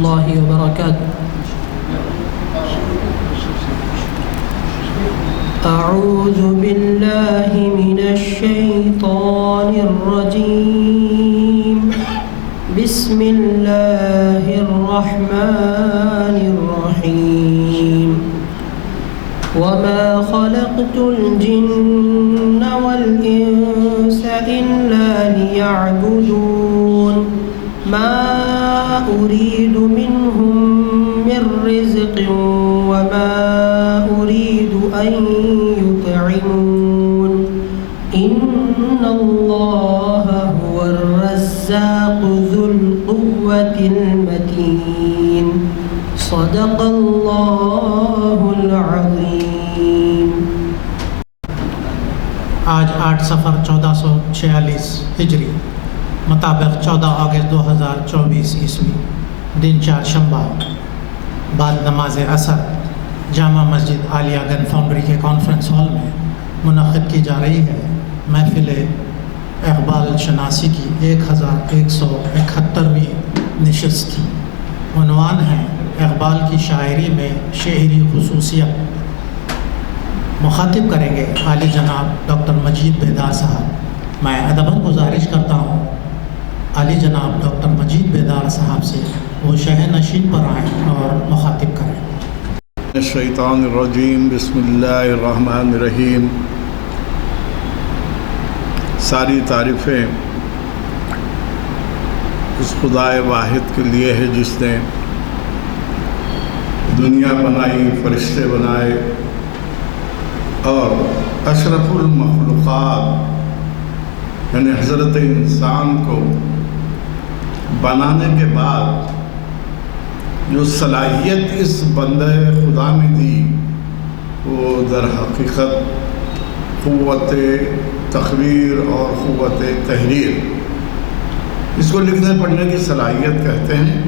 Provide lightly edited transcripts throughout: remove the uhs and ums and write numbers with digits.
الله وبركاته. أعوذ بالله من الشيطان الرجيم. بسم الله الرحمن الرحيم. وما خلقت الجن والإنس إلا ليعبدون ما أريد منهم من رزق وما أريد أن يطعمون إن الله هو الرزاق ذو القوة المتين. صدق الله العظيم. آج 8 صفر 1446 ہجری مطابق 14 اگست 2024 عیسوی دن چہارشنبہ بعد نماز عصر جامع مسجد عالیہ گنج فاؤنڈری کے کانفرنس ہال میں منعقد کی جا رہی ہے محفل اقبال شناسی کی 1171ویں نشست کی. عنوان ہے اقبال کی شاعری میں شعری خصوصیت. مخاطب کریں گے عالی جناب ڈاکٹر مجید بیدار صاحب. میں ادباً گزارش کرتا ہوں عالی جناب ڈاکٹر مجید بیدار صاحب سے وہ شہ نشین پر آئیں اور مخاطب کریں. الشیطان الرجیم. بسم اللہ الرحمن الرحیم. ساری تعریفیں اس خدائے واحد کے لیے ہے جس نے دنیا بنائی، فرشتے بنائے اور اشرف المخلوقات یعنی حضرت انسان کو بنانے کے بعد جو صلاحیت اس بندہ خدا میں دی وہ در حقیقت قوت تخریر اور قوت تحریر، اس کو لکھنے پڑھنے کی صلاحیت کہتے ہیں.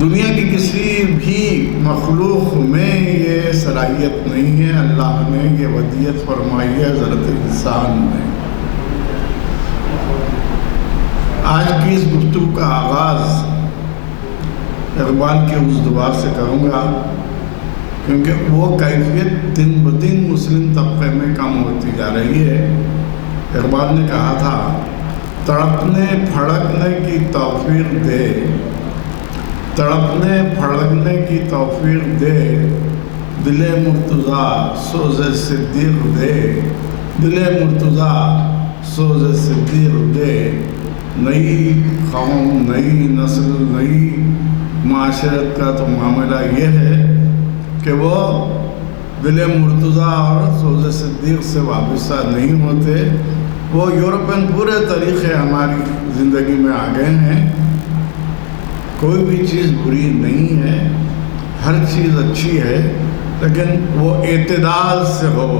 دنیا کی کسی بھی مخلوق میں یہ صلاحیت نہیں ہے. اللہ نے یہ ودیت فرمائی ہے حضرت انسان میں. آج کی اس گفتگو کا آغاز اقبال کے اس دعا سے کروں گا کیونکہ وہ کیفیت دن بدن مسلم طبقے میں کم ہوتی جا رہی ہے. اقبال نے کہا تھا تڑپنے پھڑکنے کی توفیق دے، تڑپنے پھڑکنے کی توفیق دے، دل مرتضیٰ سوز صدیق دے، دل مرتضیٰ سوز صدیق دے. نئی قوم، نئی نسل، نئی معاشرت کا تو معاملہ یہ ہے کہ وہ دل مرتضیٰ اور سوز صدیق سے وابستہ نہیں ہوتے. وہ یورپین پورے طریقے ہماری زندگی میں آ گئے ہیں. کوئی بھی چیز بری نہیں ہے، ہر چیز اچھی ہے، لیکن وہ اعتدال سے ہو.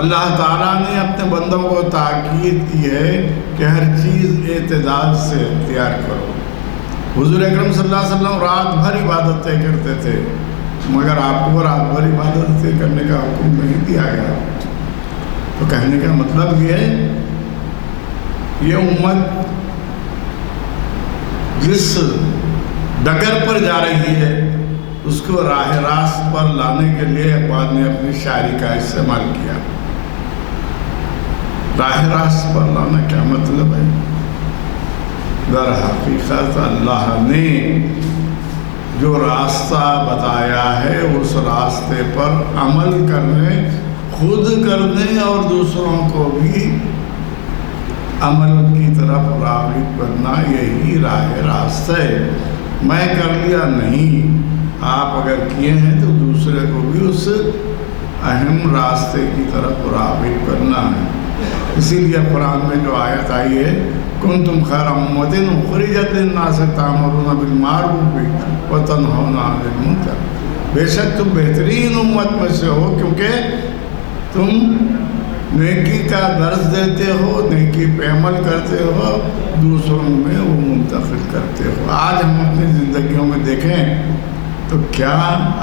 اللہ تعالیٰ نے اپنے بندوں کو تاکید کی ہے کہ ہر چیز اعتدال سے اختیار کرو. حضور اکرم صلی اللہ علیہ وسلم رات بھر عبادتیں کرتے تھے مگر آپ کو رات بھر عبادتیں کرنے کا حکم نہیں دیا گیا. تو کہنے کا مطلب یہ امت جس ڈگر پر جا رہی ہے اس کو راہ راست پر لانے کے لیے اقبال نے اپنی شاعری کا استعمال کیا. راہ راست پر لانا کیا مطلب ہے؟ در حقیقت اللہ نے جو راستہ بتایا ہے اس راستے پر عمل کرنے، خود کرنے اور دوسروں کو بھی عمل کی طرف راغب کرنا، یہی راہ راست ہے. میں کر لیا نہیں، آپ اگر کیے ہیں تو دوسرے کو بھی اس اہم راستے کی طرف راغب کرنا ہے. اسی لیے قرآن میں جو آیت آئی ہے کنتم خیر امۃ اخرجت للناس تأمرون بالمعروف وتنہون عن المنکر. بے شک تم بہترین امت میں سے ہو کیونکہ تم نیکی کا درس دیتے ہو، نیکی پہ عمل کرتے ہو، دوسروں میں وہ منتقل کرتے ہو. آج ہم اپنی زندگیوں میں دیکھیں تو کیا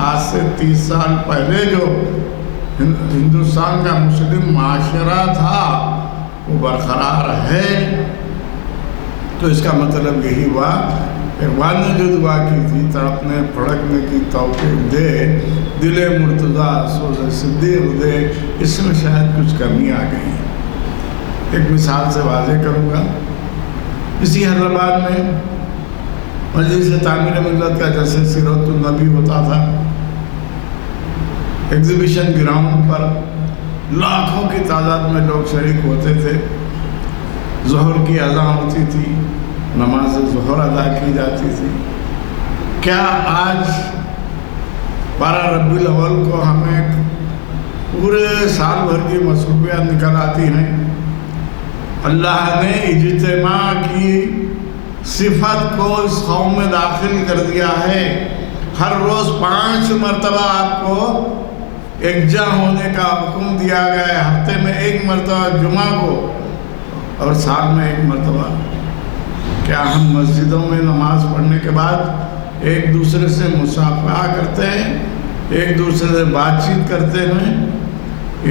آج سے 30 سال پہلے جو ہندوستان کا مسلم معاشرہ تھا وہ برقرار ہے، تو اس کا مطلب یہی ہوا اقبال نے جو دعا کی تھی تڑپنے پھڑکنے کی توفیق دے، دل مرتضیٰ سوز صدیق دے، اس میں شاید کچھ کمی آ گئی ہے۔ ایک مثال سے واضح کروں گا، اسی حیدرآباد میں مجلس تعمیر ملت کا جیسے سیرت النبی ہوتا تھا، ایگزیبیشن گراؤنڈ پر لاکھوں کی تعداد میں لوگ شریک ہوتے تھے، ظہر کی اذان ہوتی تھی، نماز ظہر ادا کی جاتی تھی۔ کیا آج 12 ربیع الاول کو ہمیں پورے سال بھر کی مصروفیات نکل آتی ہیں؟ اللہ نے اجتماع کی صفت کو اس قوم میں داخل کر دیا ہے۔ ہر روز 5 مرتبہ آپ کو یکجا ہونے کا حکم دیا گیا ہے، ہفتے میں 1 مرتبہ جمعہ کو اور سال میں 1 مرتبہ۔ کیا ہم مسجدوں میں نماز پڑھنے کے بعد ایک دوسرے سے مصافحہ کرتے ہیں، ایک دوسرے سے بات چیت کرتے ہیں؟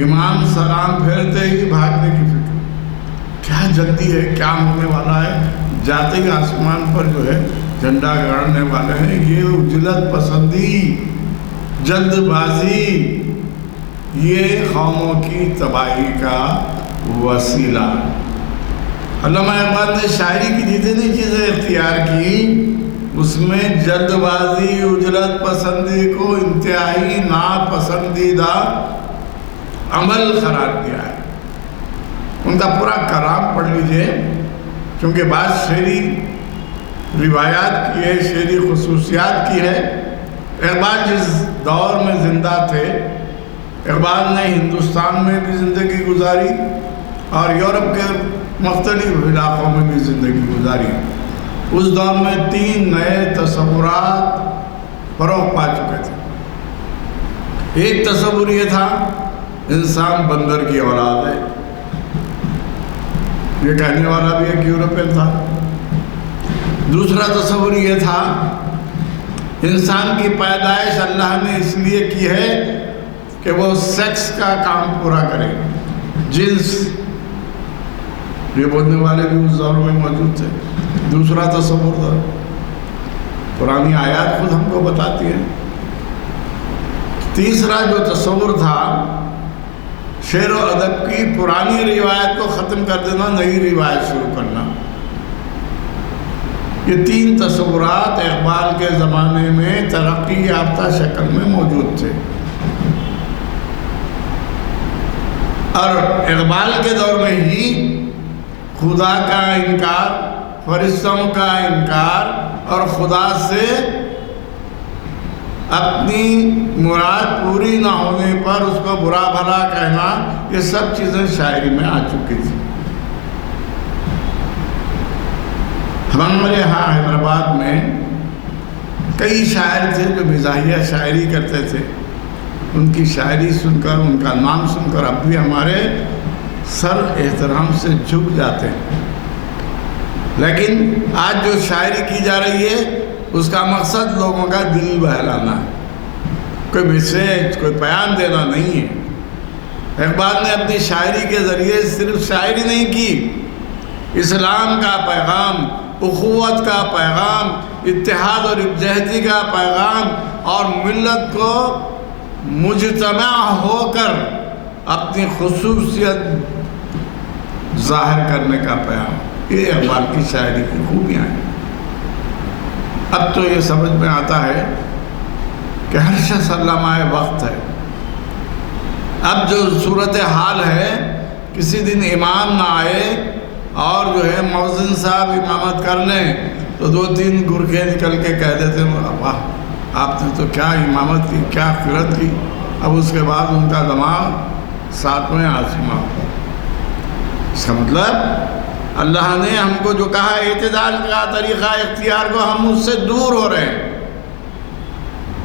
امام سلام پھیرتے ہی بھاگنے کی فکر، کیا جلدی ہے، کیا ہونے والا ہے؟ جاتے ہی آسمان پر جو ہے جھنڈا گاڑنے والے ہیں۔ یہ عجلت پسندی، جلد بازی، یہ قوموں کی تباہی کا وسیلہ۔ علامہ اقبال نے شاعری کی جتنی چیزیں اختیار کی، اس میں جلد بازی، عجلت پسندی کو انتہائی ناپسندیدہ عمل قرار دیا ہے۔ ان کا پورا کلام پڑھ لیجئے، کیونکہ بعض شعری روایات کی ہے، شعری خصوصیات کی ہے۔ اقبال جس دور میں زندہ تھے، اقبال نے ہندوستان میں بھی زندگی گزاری اور یورپ کے مختلف علاقوں میں بھی زندگی گزاری۔ اس دور میں 3 نئے تصورات فروغ پا چکے تھے۔ ایک تصور یہ تھا انسان بندر کی اولاد ہے، یہ کہنے والا بھی ایک یورپین تھا۔ دوسرا تصور یہ تھا انسان کی پیدائش اللہ نے اس لیے کی ہے کہ وہ سیکس کا کام پورا کرے، جنس، یہ بولنے والے بھی اس دور میں موجود تھے۔ دوسرا تصور تھا، پرانی آیات خود ہم کو بتاتی ہیں۔ تیسرا جو تصور تھا، شعر و ادب کی پرانی روایت کو ختم کر دینا، نئی روایت شروع کرنا۔ یہ 3 تصورات اقبال کے زمانے میں ترقی یافتہ شکل میں موجود تھے، اور اقبال کے دور میں ہی خدا کا انکار، فرشتوں کا انکار اور خدا سے اپنی مراد پوری نہ ہونے پر اس کو برا بھلا کہنا، یہ سب چیزیں شاعری میں آ چکی تھی۔ ہمارے یہاں حیدرآباد میں کئی شاعر تھے جو مزاحیہ شاعری کرتے تھے۔ ان کی شاعری سن کر، ان کا نام سن کر اب بھی ہمارے سر احترام سے جھک جاتے ہیں۔ لیکن آج جو شاعری کی جا رہی ہے، اس کا مقصد لوگوں کا دل بہلانا ہے، کوئی میسیج، کوئی پیام دینا نہیں ہے۔ اقبال نے اپنی شاعری کے ذریعے صرف شاعری نہیں کی، اسلام کا پیغام، اخوت کا پیغام، اتحاد اور یکجہتی کا پیغام اور ملت کو مجتمع ہو کر اپنی خصوصیت ظاہر کرنے کا پیغام، یہ اقبال کی شاعری کی خوبیاں ہیں۔ اب تو یہ سمجھ میں آتا ہے کہ ہر شخص علامہ وقت ہے۔ اب جو صورتحال ہے، کسی دن امام نہ آئے اور جو ہے مؤذن صاحب امامت کر لیں تو 2-3 گرکھے نکل کے کہہ دیتے ہیں واہ آپ نے تو کیا امامت کی، کیا قرت کی۔ اب اس کے بعد ان کا دماغ 7ویں آسمان۔ اس کا مطلب اللہ نے ہم کو جو کہا اعتدال کا طریقہ اختیار کو، ہم اس سے دور ہو رہے ہیں۔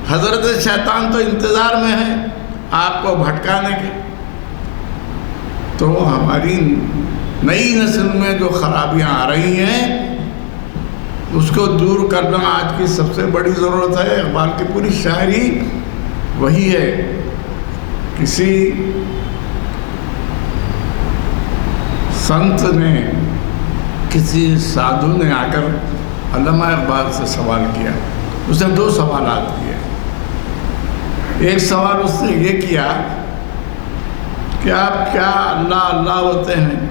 حضرت شیطان تو انتظار میں ہے آپ کو بھٹکانے کے۔ تو ہماری نئی نسل میں جو خرابیاں آ رہی ہیں، اس کو دور کرنا آج کی سب سے بڑی ضرورت ہے۔ اقبال کی پوری شاعری وہی ہے۔ کسی سنت نے، کسی سادھو نے آ کر علامہ اقبال سے سوال کیا. اس نے 2 سوالات کیے. ایک سوال اس نے یہ کیا کہ آپ کیا اللہ اللہ ہوتے ہیں؟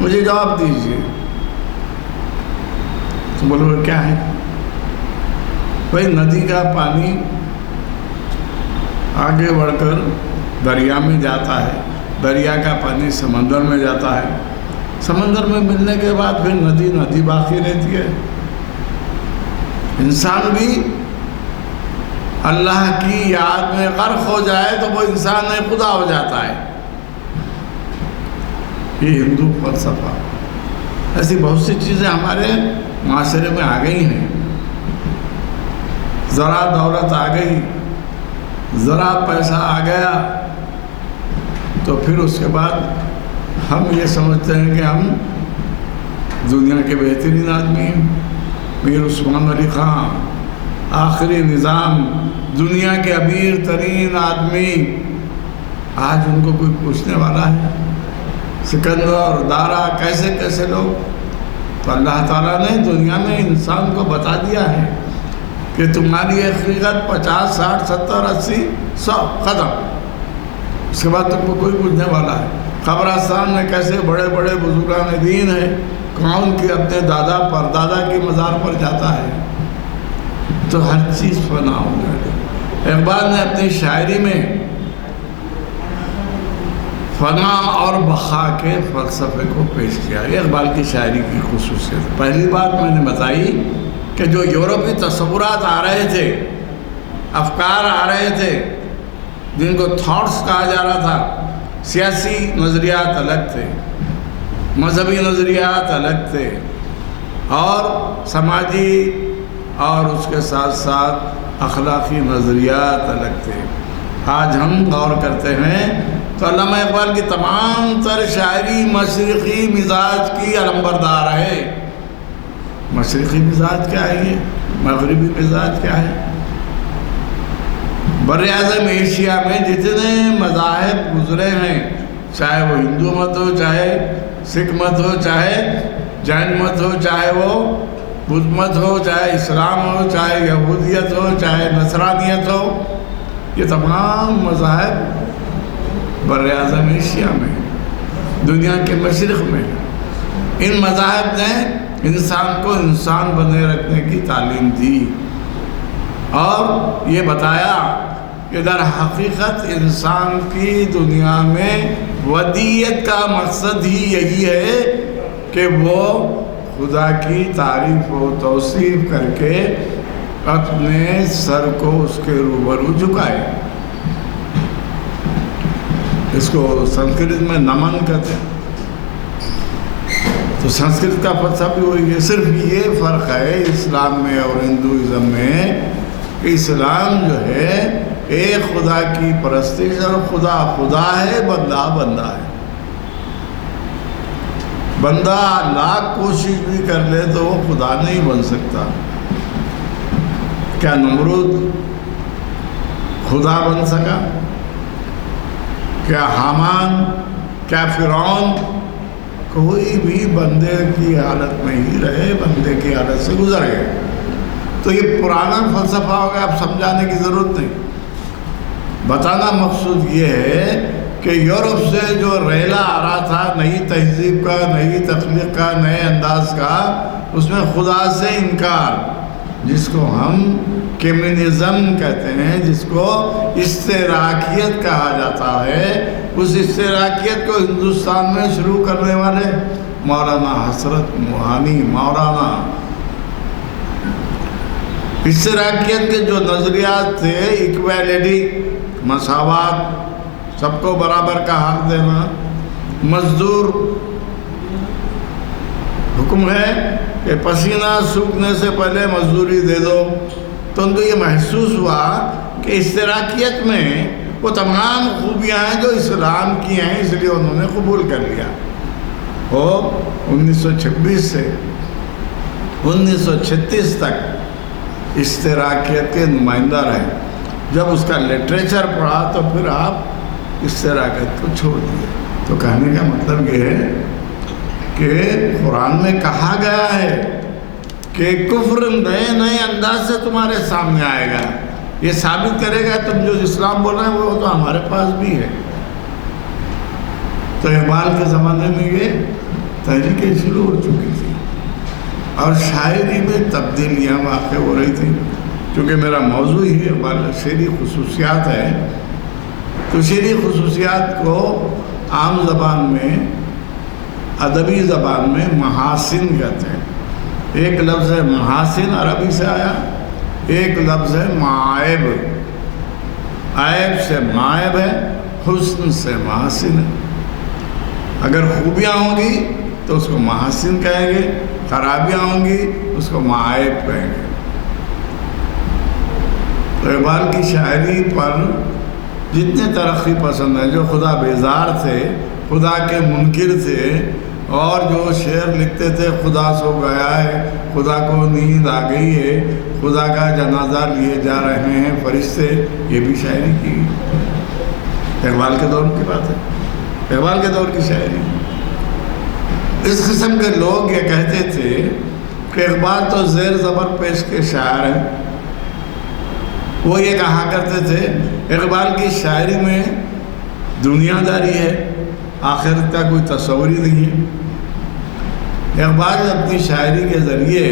مجھے جواب دیجیے. تو بولو کیا ہے؟ بھائی ندی کا پانی آگے بڑھ کر دریا میں جاتا ہے، دریا کا پانی سمندر میں جاتا ہے، سمندر میں ملنے کے بعد پھر ندی باقی رہتی ہے. انسان بھی اللہ کی یاد میں غرق ہو جائے تو وہ انسان خدا ہو جاتا ہے. یہ ہندو فلسفہ. ایسی بہت سی چیزیں ہمارے معاشرے میں آ گئی ہیں. ذرا دولت آ گئی، ذرا پیسہ آ گیا تو پھر اس کے بعد ہم یہ سمجھتے ہیں کہ ہم دنیا کے بہترین آدمی ہیں. میر عثمان علی خان آخری نظام، دنیا کے امیر ترین آدمی، آج ان کو کوئی پوچھنے والا ہے؟ سکندر، دارا، کیسے کیسے لوگ. تو اللہ تعالیٰ نے دنیا میں انسان کو بتا دیا ہے کہ تمہاری حقیقت 50، 60، 70، 80، 100 قدم، اس کے بعد تم کو کوئی پوچھنے والا ہے. قبرستان میں کیسے بڑے بڑے بزرگان دین ہیں، کون کی اپنے دادا پردادا کی مزار پر جاتا ہے. تو ہر چیز فنا ہو جائے. اقبال نے اپنی شاعری میں فنا اور بقا کے فلسفے کو پیش کیا. یہ اقبال کی شاعری کی خصوصیت. پہلی بات میں نے بتائی کہ جو یورپی تصورات آ رہے تھے، افکار آ رہے تھے، جن کو تھاٹس کہا جا رہا تھا، سیاسی نظریات الگ تھے، مذہبی نظریات الگ تھے، اور سماجی اور اس کے ساتھ ساتھ اخلاقی نظریات الگ تھے. آج ہم غور کرتے ہیں تو علامہ اقبال کی تمام تر شاعری مشرقی مزاج کی علمبردار ہے. مشرقی مزاج کیا ہے؟ یہ مغربی مزاج کیا ہے؟ بر اعظم ایشیا میں جتنے مذاہب گزرے ہیں، چاہے وہ ہندو مت ہو، چاہے سکھ مت ہو، چاہے جین مت ہو، چاہے وہ بدھ مت ہو، چاہے اسلام ہو، چاہے یہودیت ہو، چاہے نصرانیت ہو، یہ تمام مذاہب بر اعظم ایشیا میں، دنیا کے مشرق میں، ان مذاہب نے انسان کو انسان بنے رکھنے کی تعلیم دی اور یہ بتایا کہ در حقیقت انسان کی دنیا میں ودیت کا مقصد ہی یہی ہے کہ وہ خدا کی تعریف و توصیف کر کے اپنے سر کو اس کے روبرو جھکائے. اس کو سنسکرت میں نمن کہتے ہیں. تو سنسکرت کا فلسفہ بھی وہی ہے. صرف یہ فرق ہے اسلام میں اور ہندوازم میں کہ اسلام جو ہے ایک خدا کی پرستش، اور خدا خدا ہے، بندہ بندہ ہے. بندہ لاکھ کوشش بھی کر لے تو وہ خدا نہیں بن سکتا. کیا نمرود خدا بن سکا؟ کیا حامان؟ کیا فرعون؟ کوئی بھی بندے کی حالت میں ہی رہے، بندے کی حالت سے گزر گئے. تو یہ پرانا فلسفہ ہوگا، اب سمجھانے کی ضرورت نہیں. بتانا مقصود یہ ہے کہ یورپ سے جو ریلا آ رہا تھا نئی تہذیب کا، نئی تخلیق کا، نئے انداز کا، اس میں خدا سے انکار، جس کو ہم کمیونزم کہتے ہیں، جس کو اشتراکیت کہا جاتا ہے، اس اشتراکیت کو ہندوستان میں شروع کرنے والے مولانا حسرت موہانی مولانا، اشتراکیت کے جو نظریات تھے، ایکویلٹی، مساوات، سب کو برابر کا حق دینا، مزدور حکم ہے کہ پسینہ سوکھنے سے پہلے مزدوری دے دو. تو ان کو یہ محسوس ہوا کہ اشتراکیت میں وہ تمام خوبیاں ہیں جو اسلام کی ہیں، اس لیے انہوں نے قبول کر لیا. وہ 1926 سے 1936 تک اشتراکیت کے نمائندہ رہے. جب اس کا لٹریچر پڑھا تو پھر آپ اشتراکیت کو چھوڑ دیے. تو کہنے کا مطلب یہ ہے کہ قرآن میں کہا گیا ہے کہ کفر نئے نئے انداز سے تمہارے سامنے آئے گا، یہ ثابت کرے گا تم جو اسلام بول رہے ہیں وہ تو ہمارے پاس بھی ہے۔ تو اقبال کے زمانے میں یہ تحریکیں شروع ہو چکی تھی اور شاعری میں تبدیلیاں واقع ہو رہی تھیں۔ کیونکہ میرا موضوع ہی اقبال شعری خصوصیات ہے، تو شعری خصوصیات کو عام زبان میں، ادبی زبان میں محاسن کہتے ہیں۔ ایک لفظ ہے محاسن، عربی سے آیا، ایک لفظ ہے معائب، عیب سے معائب ہے، حسن سے محاسن ہے۔ اگر خوبیاں ہوں گی تو اس کو محاسن کہیں گے، خرابیاں ہوں گی اس کو معائب کہیں گے۔ تو اقبال کی شاعری پر جتنے ترقی پسند ہیں، جو خدا بیزار تھے، خدا کے منکر تھے، اور جو شعر لکھتے تھے خدا سو گیا ہے، خدا کو نیند آ گئی ہے، خدا کا جنازہ لیے جا رہے ہیں فرشتے، یہ بھی شاعری کی اقبال کے دور کی بات ہے، اقبال کے دور کی شاعری۔ اس قسم کے لوگ یہ کہتے تھے کہ اقبال تو زیر زبر پیش کے شاعر ہیں۔ وہ یہ کہا کرتے تھے اقبال کی شاعری میں دنیا داری ہے، آخرت کا کوئی تصور ہی نہیں ہے۔ اقبال اپنی شاعری کے ذریعے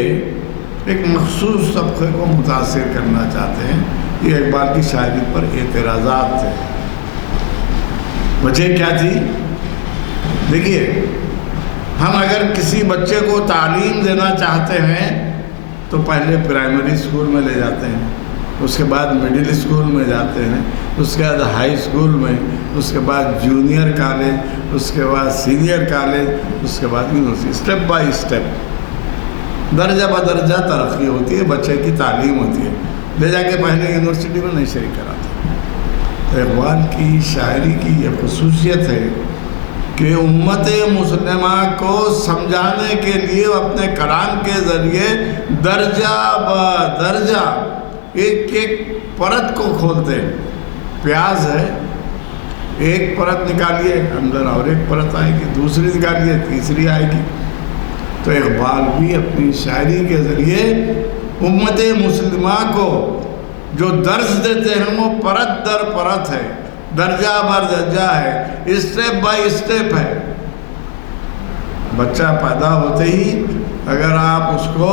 ایک مخصوص طبقے کو متاثر کرنا چاہتے ہیں۔ یہ اقبال کی شاعری پر اعتراضات تھے۔ وجہ کیا تھی؟ دیکھیے، ہم اگر کسی بچے کو تعلیم دینا چاہتے ہیں تو پہلے پرائمری اسکول میں لے جاتے ہیں، اس کے بعد مڈل اسکول میں جاتے ہیں، اس کے بعد ہائی اسکول میں، اس کے بعد جونیئر کالج، اس کے بعد سینئر کالج، اس کے بعد یونیورسٹی، اسٹیپ بائی اسٹیپ، درجہ بدرجہ ترقی ہوتی ہے، بچے کی تعلیم ہوتی ہے، لے جا کے پہلے یونیورسٹی میں نہیں شریک کراتے۔ تو اقبال کی شاعری کی یہ خصوصیت ہے کہ امت مسلمہ کو سمجھانے کے لیے اپنے کلام کے ذریعے درجہ بدرجہ ایک ایک پرت کو کھولتے ہیں۔ پیاز ہے، ایک پرت نکالیے اندر اور ایک پرت آئے گی، دوسری نکالیے تیسری آئے گی۔ تو اقبال بھی اپنی شاعری کے ذریعے امت مسلمہ کو جو درس دیتے ہیں وہ پرت در پرت ہے، درجہ بر درجہ ہے، اسٹیپ بائی اسٹیپ ہے۔ بچہ پیدا ہوتے ہی اگر آپ اس کو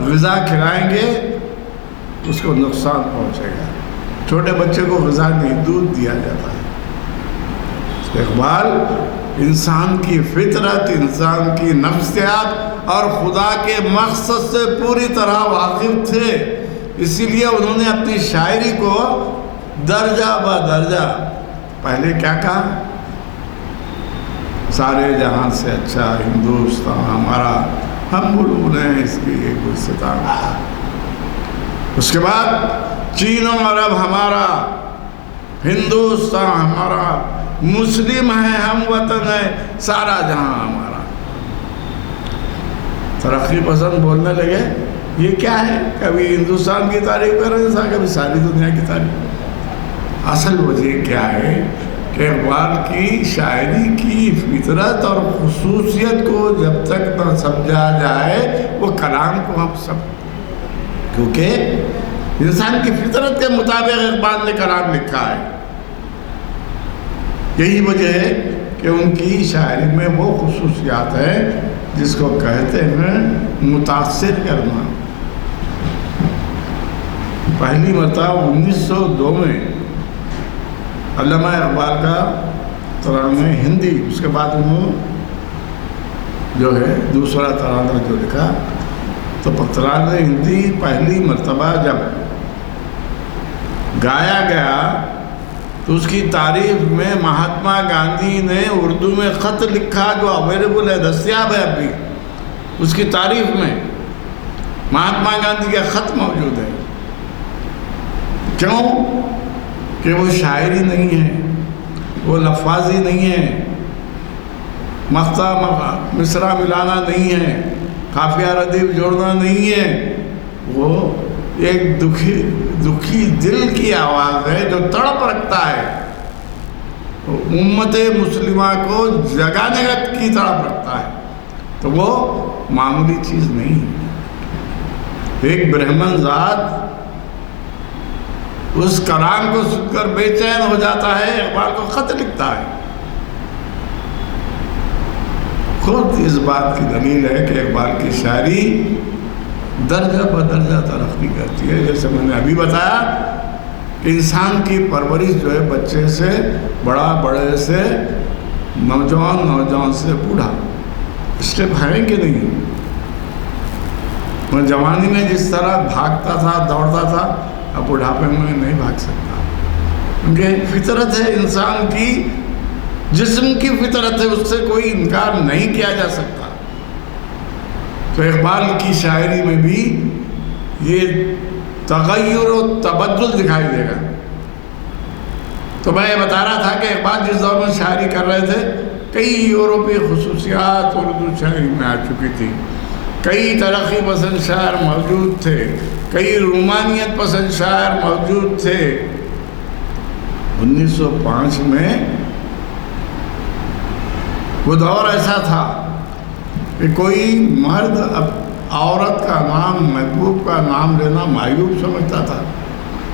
غذا کھلائیں گے اس کو نقصان پہنچے گا۔ چھوٹے بچے کو غذا نہیں، دودھ دیا جاتا ہے۔ اقبال انسان کی فطرت، انسان کی نفسیات اور خدا کے مقصد سے پوری طرح واقف تھے، اسی لیے انہوں نے اپنی شاعری کو درجہ بدرجہ پہلے کیا کہا؟ سارے جہاں سے اچھا ہندوستان ہمارا، ہم بلبل ہیں اس کی ایک گلستان۔ اس کے بعد چین و عرب ہمارا، ہندوستان ہمارا، مسلم ہیں ہم، وطن ہے سارا جہاں ہمارا۔ ترقی پسند بولنے لگے یہ کیا ہے؟ کبھی ہندوستان کی تعریف کر رہے ہیں، کبھی ساری دنیا کی تعریف۔ اصل وجہ کیا ہے کہ اقبال کی شاعری کی فطرت اور خصوصیت کو جب تک نہ سمجھا جائے وہ کلام کو ہم سب، کیونکہ انسان کی فطرت کے مطابق اقبال نے کلام لکھا ہے۔ یہی وجہ ہے کہ ان کی شاعری میں وہ خصوصیات ہیں جس کو کہتے ہیں متاثر کرنا۔ پہلی مرتبہ 1902 میں علامہ اقبال کا ترانہ ہندی، اس کے بعد انہوں جو ہے دوسرا ترانہ جو لکھا، تو ترانہ ہندی پہلی مرتبہ جب گایا گیا تو اس کی تعریف میں مہاتما گاندھی نے اردو میں خط لکھا جو اویلیبل ہے، دستیاب ہے ابھی، اس کی تعریف میں مہاتما گاندھی کا خط موجود ہے۔ کیوں؟ کہ وہ شاعری نہیں ہے، وہ لفاظی نہیں ہے، مقطع مصرع ملانا نہیں ہے، قافیہ ردیف جوڑنا نہیں ہے، وہ ایک دکھی دل کی آواز ہے جو تڑپ رکھتا ہے، امت مسلمہ کو جگانے کی تڑپ رکھتا ہے۔ تو وہ معمولی چیز نہیں ہے۔ ایک برہمن ذات اس کلام کو سن کر بے چین ہو جاتا ہے، اقبال کو خط لکھتا ہے۔ خود اس بات کی دلیل ہے کہ اقبال کی شاعری درجہ بدرجہ ترقی کرتی ہے۔ جیسے میں نے ابھی بتایا، انسان کی پرورش جو ہے بچے سے بڑا، بڑے سے نوجوان، نوجوان سے بوڑھا، اسٹیپ ہیں کہ نہیں؟ میں جوانی میں جس طرح بھاگتا تھا، دوڑتا تھا، اب بڑھاپے میں نہیں بھاگ سکتا، کیونکہ فطرت ہے انسان کی، جسم کی فطرت ہے، اس سے کوئی انکار نہیں کیا جا سکتا۔ تو اقبال کی شاعری میں بھی یہ تغیر و تبدل دکھائی دے گا۔ تو میں یہ بتا رہا تھا کہ اقبال جس دور میں شاعری کر رہے تھے، کئی یورپی خصوصیات اردو شاعری میں آ چکی تھی، کئی ترقی پسند شاعر موجود تھے، کئی رومانیت پسند شاعر موجود تھے۔ 1905 میں وہ دور ایسا تھا کہ کوئی مرد اب عورت کا نام، محبوب کا نام لینا معیوب سمجھتا تھا،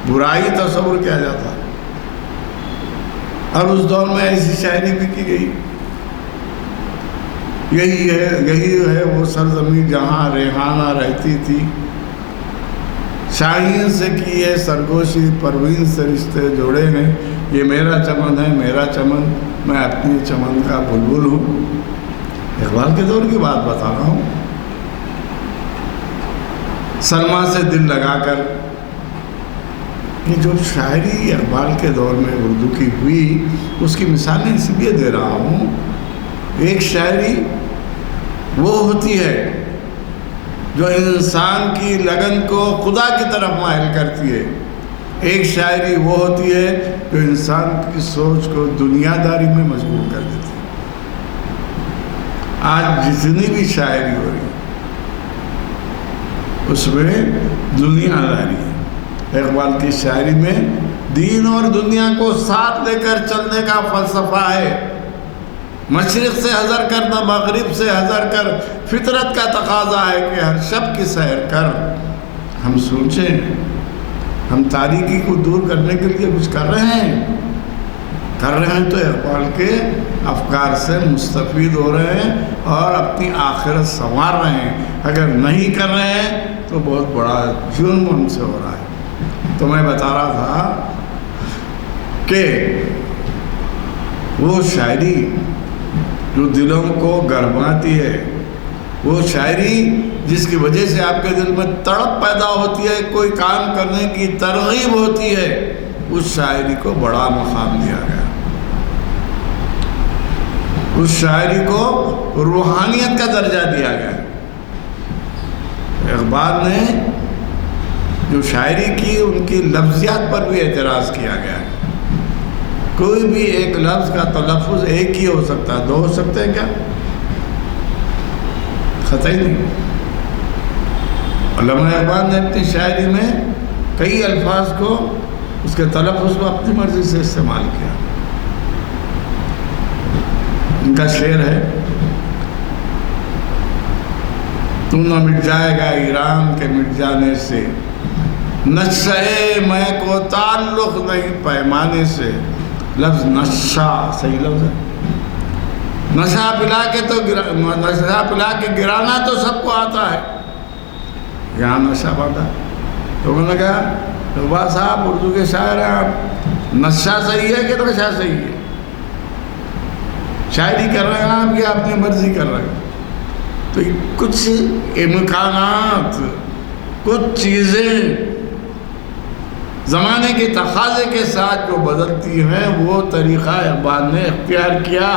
برائی تصور کیا جاتا، اور اس دور میں ایسی شاعری بھی کی گئی۔ یہی ہے وہ سرزمین جہاں ریحانہ رہتی تھی، شاہین سے کیے سرگوشی، پروین سے رشتے جوڑے ہیں، یہ میرا چمن ہے، میرا چمن، میں اپنی چمن کا بلبل ہوں۔ اقبال کے دور کی بات بتا رہا ہوں۔ سلما سے دل لگا کر، یہ جو شاعری اقبال کے دور میں اردو کی ہوئی، اس کی مثالیں اس لیے دے رہا ہوں۔ ایک شاعری وہ ہوتی ہے جو انسان کی لگن کو خدا کی طرف مائل کرتی ہے، ایک شاعری وہ ہوتی ہے جو انسان کی سوچ کو دنیا داری میں مجبور کر دیتی ہے۔ آج جتنی بھی شاعری ہو رہی ہے اس میں دنیا داری ہے۔ اقبال کی شاعری میں دین اور دنیا کو ساتھ لے کر چلنے کا فلسفہ ہے۔ مشرق سے حذر کر نہ مغرب سے حذر کر، فطرت کا تقاضا ہے کہ ہر شب کی سیر کر۔ ہم سوچیں، ہم تاریکی کو دور کرنے کے لیے کچھ کر رہے ہیں تو اقبال کے افکار سے مستفید ہو رہے ہیں اور اپنی آخرت سنوار رہے ہیں۔ اگر نہیں کر رہے ہیں تو بہت بڑا جرم ہم سے ہو رہا ہے۔ تو میں بتا رہا تھا کہ وہ شاعری جو دلوں کو گرماتی ہے، وہ شاعری جس کی وجہ سے آپ کے دل میں تڑپ پیدا ہوتی ہے، کوئی کام کرنے کی ترغیب ہوتی ہے، اس شاعری کو بڑا مقام دیا گیا۔ اس شاعری کو روحانیت کا درجہ دیا گیا۔ اقبال نے جو شاعری کی، ان کی لفظیات پر بھی اعتراض کیا گیا۔ کوئی بھی ایک لفظ کا تلفظ ایک ہی ہو سکتا ہے، دو ہو سکتے ہیں کیا؟ قطعی نہیں۔ علامہ اقبال نے اپنی شاعری میں کئی الفاظ کو، اس کے تلفظ کو اپنی مرضی سے استعمال کیا۔ ان کا شعر ہے، تو نہ مٹ جائے گا ایران کے مٹ جانے سے، نشہ میں کو تعلق نہیں پیمانے سے۔ لفظ نشہ صحیح لفظ ہے۔ نشہ پلا کے گرانا تو سب کو آتا ہے، یہاں نشہ باندھا۔ تو انہوں نے کہا اقبال صاحب اردو کے شاعر ہیں آپ، نشہ صحیح ہے کہ نشہ صحیح ہے؟ شاعری کر رہے ہیں آپ یا اپنی مرضی کر رہے ہیں؟ تو کچھ امکانات، کچھ چیزیں زمانے کے تقاضے کے ساتھ جو بدلتی ہیں، وہ طریقہ اقبال نے اختیار کیا۔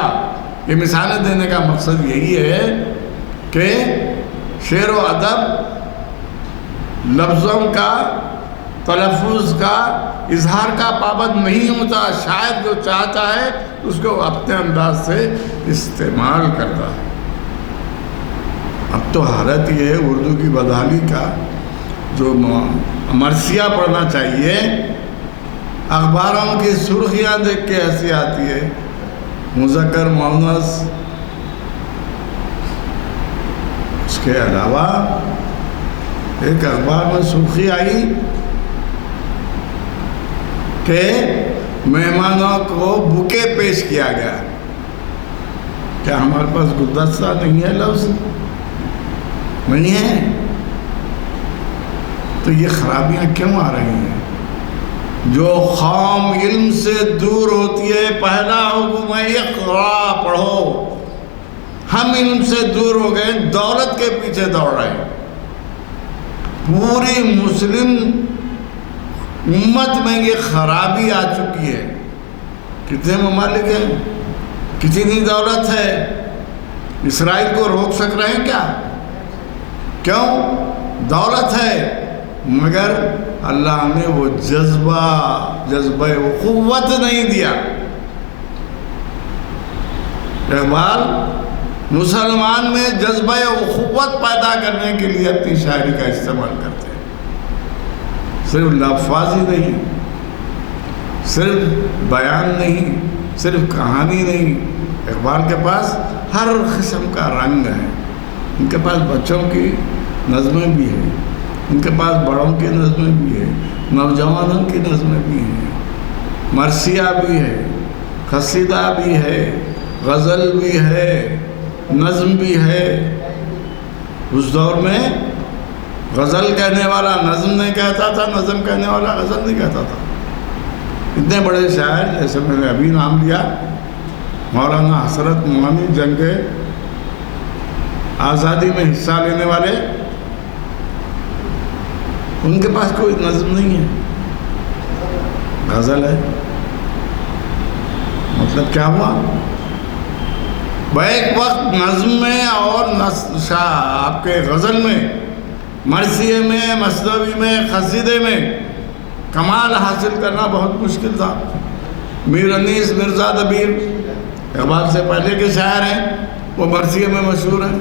یہ مثالیں دینے کا مقصد یہی ہے کہ شعر و ادب لفظوں کا، تلفظ کا، اظہار کا پابند نہیں ہوتا، شاعر جو چاہتا ہے اس کو اپنے انداز سے استعمال کرتا ہے۔ اب تو حالت یہ ہے اردو کی بدحالی کا، جو مرثیہ پڑھنا چاہیے، اخباروں کی سرخیاں دیکھ کے ہنسی آتی ہے، مذکر مؤنث، اس کے علاوہ ایک اخبار میں سرخی آئی کہ مہمانوں کو بکے پیش کیا گیا. کیا ہمارے پاس گلدستہ نہیں ہے؟ لفظ نہیں ہے. تو یہ خرابیاں کیوں آ رہی ہیں؟ جو قوم علم سے دور ہوتی ہے، پہلا حکم ہے اقرا، پڑھو. ہم علم سے دور ہو گئے، دولت کے پیچھے دوڑ رہے ہیں. پوری مسلم امت میں یہ خرابی آ چکی ہے. کتنے ممالک ہیں، کتنی دولت ہے، اسرائیل کو روک سک رہے ہیں کیا؟ کیوں؟ دولت ہے. مگر اللہ نے وہ جذبہ قوت نہیں دیا. اقبال مسلمان میں جذبہ قوت پیدا کرنے کے لیے اپنی شاعری کا استعمال کرتے ہیں. صرف لفظ ہی نہیں، صرف بیان نہیں، صرف کہانی نہیں. اقبال کے پاس ہر قسم کا رنگ ہے. ان کے پاس بچوں کی نظمیں بھی ہیں، ان کے پاس بڑوں کی نظمیں بھی ہیں، نوجوانوں کی نظمیں بھی ہیں، مرثیہ بھی ہے، قصیدہ بھی ہے، غزل بھی ہے، نظم بھی ہے. اس دور میں غزل کہنے والا نظم نہیں کہتا تھا، نظم کہنے والا غزل نہیں کہتا تھا. اتنے بڑے شاعر جیسے میں نے ابھی نام لیا، مولانا حسرت مومنی، جنگ آزادی میں حصہ لینے والے، ان کے پاس کوئی نظم نہیں ہے، غزل ہے. مطلب کیا ہوا؟ ایک وقت نظم میں اور آپ کے غزل میں، مرثیے میں، مثنوی میں، قصیدے میں کمال حاصل کرنا بہت مشکل تھا. میر انیس مرزا دبیر اقبال سے پہلے کے شاعر ہیں، وہ مرثیے میں مشہور ہیں.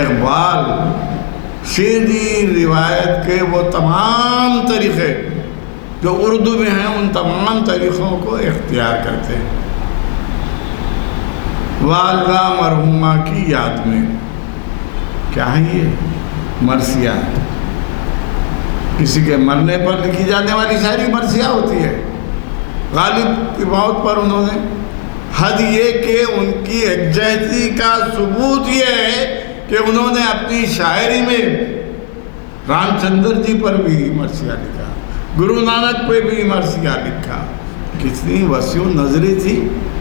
اقبال شعری روایت کے وہ تمام طریقے جو اردو میں ہیں، ان تمام طریقوں کو اختیار کرتے ہیں. والدہ مرحومہ کی یاد میں، کیا ہے یہ؟ مرثیہ. کسی کے مرنے پر لکھی جانے والی شاعری مرثیہ ہوتی ہے. غالب کی موت پر انہوں نے، حد یہ کہ ان کی یکجہتی کا ثبوت یہ ہے کہ انہوں نے اپنی شاعری میں رام چندر جی پر بھی مرثیہ لکھا، گرو نانک پہ بھی مرثیہ لکھا. کتنی وسیع نظری تھی.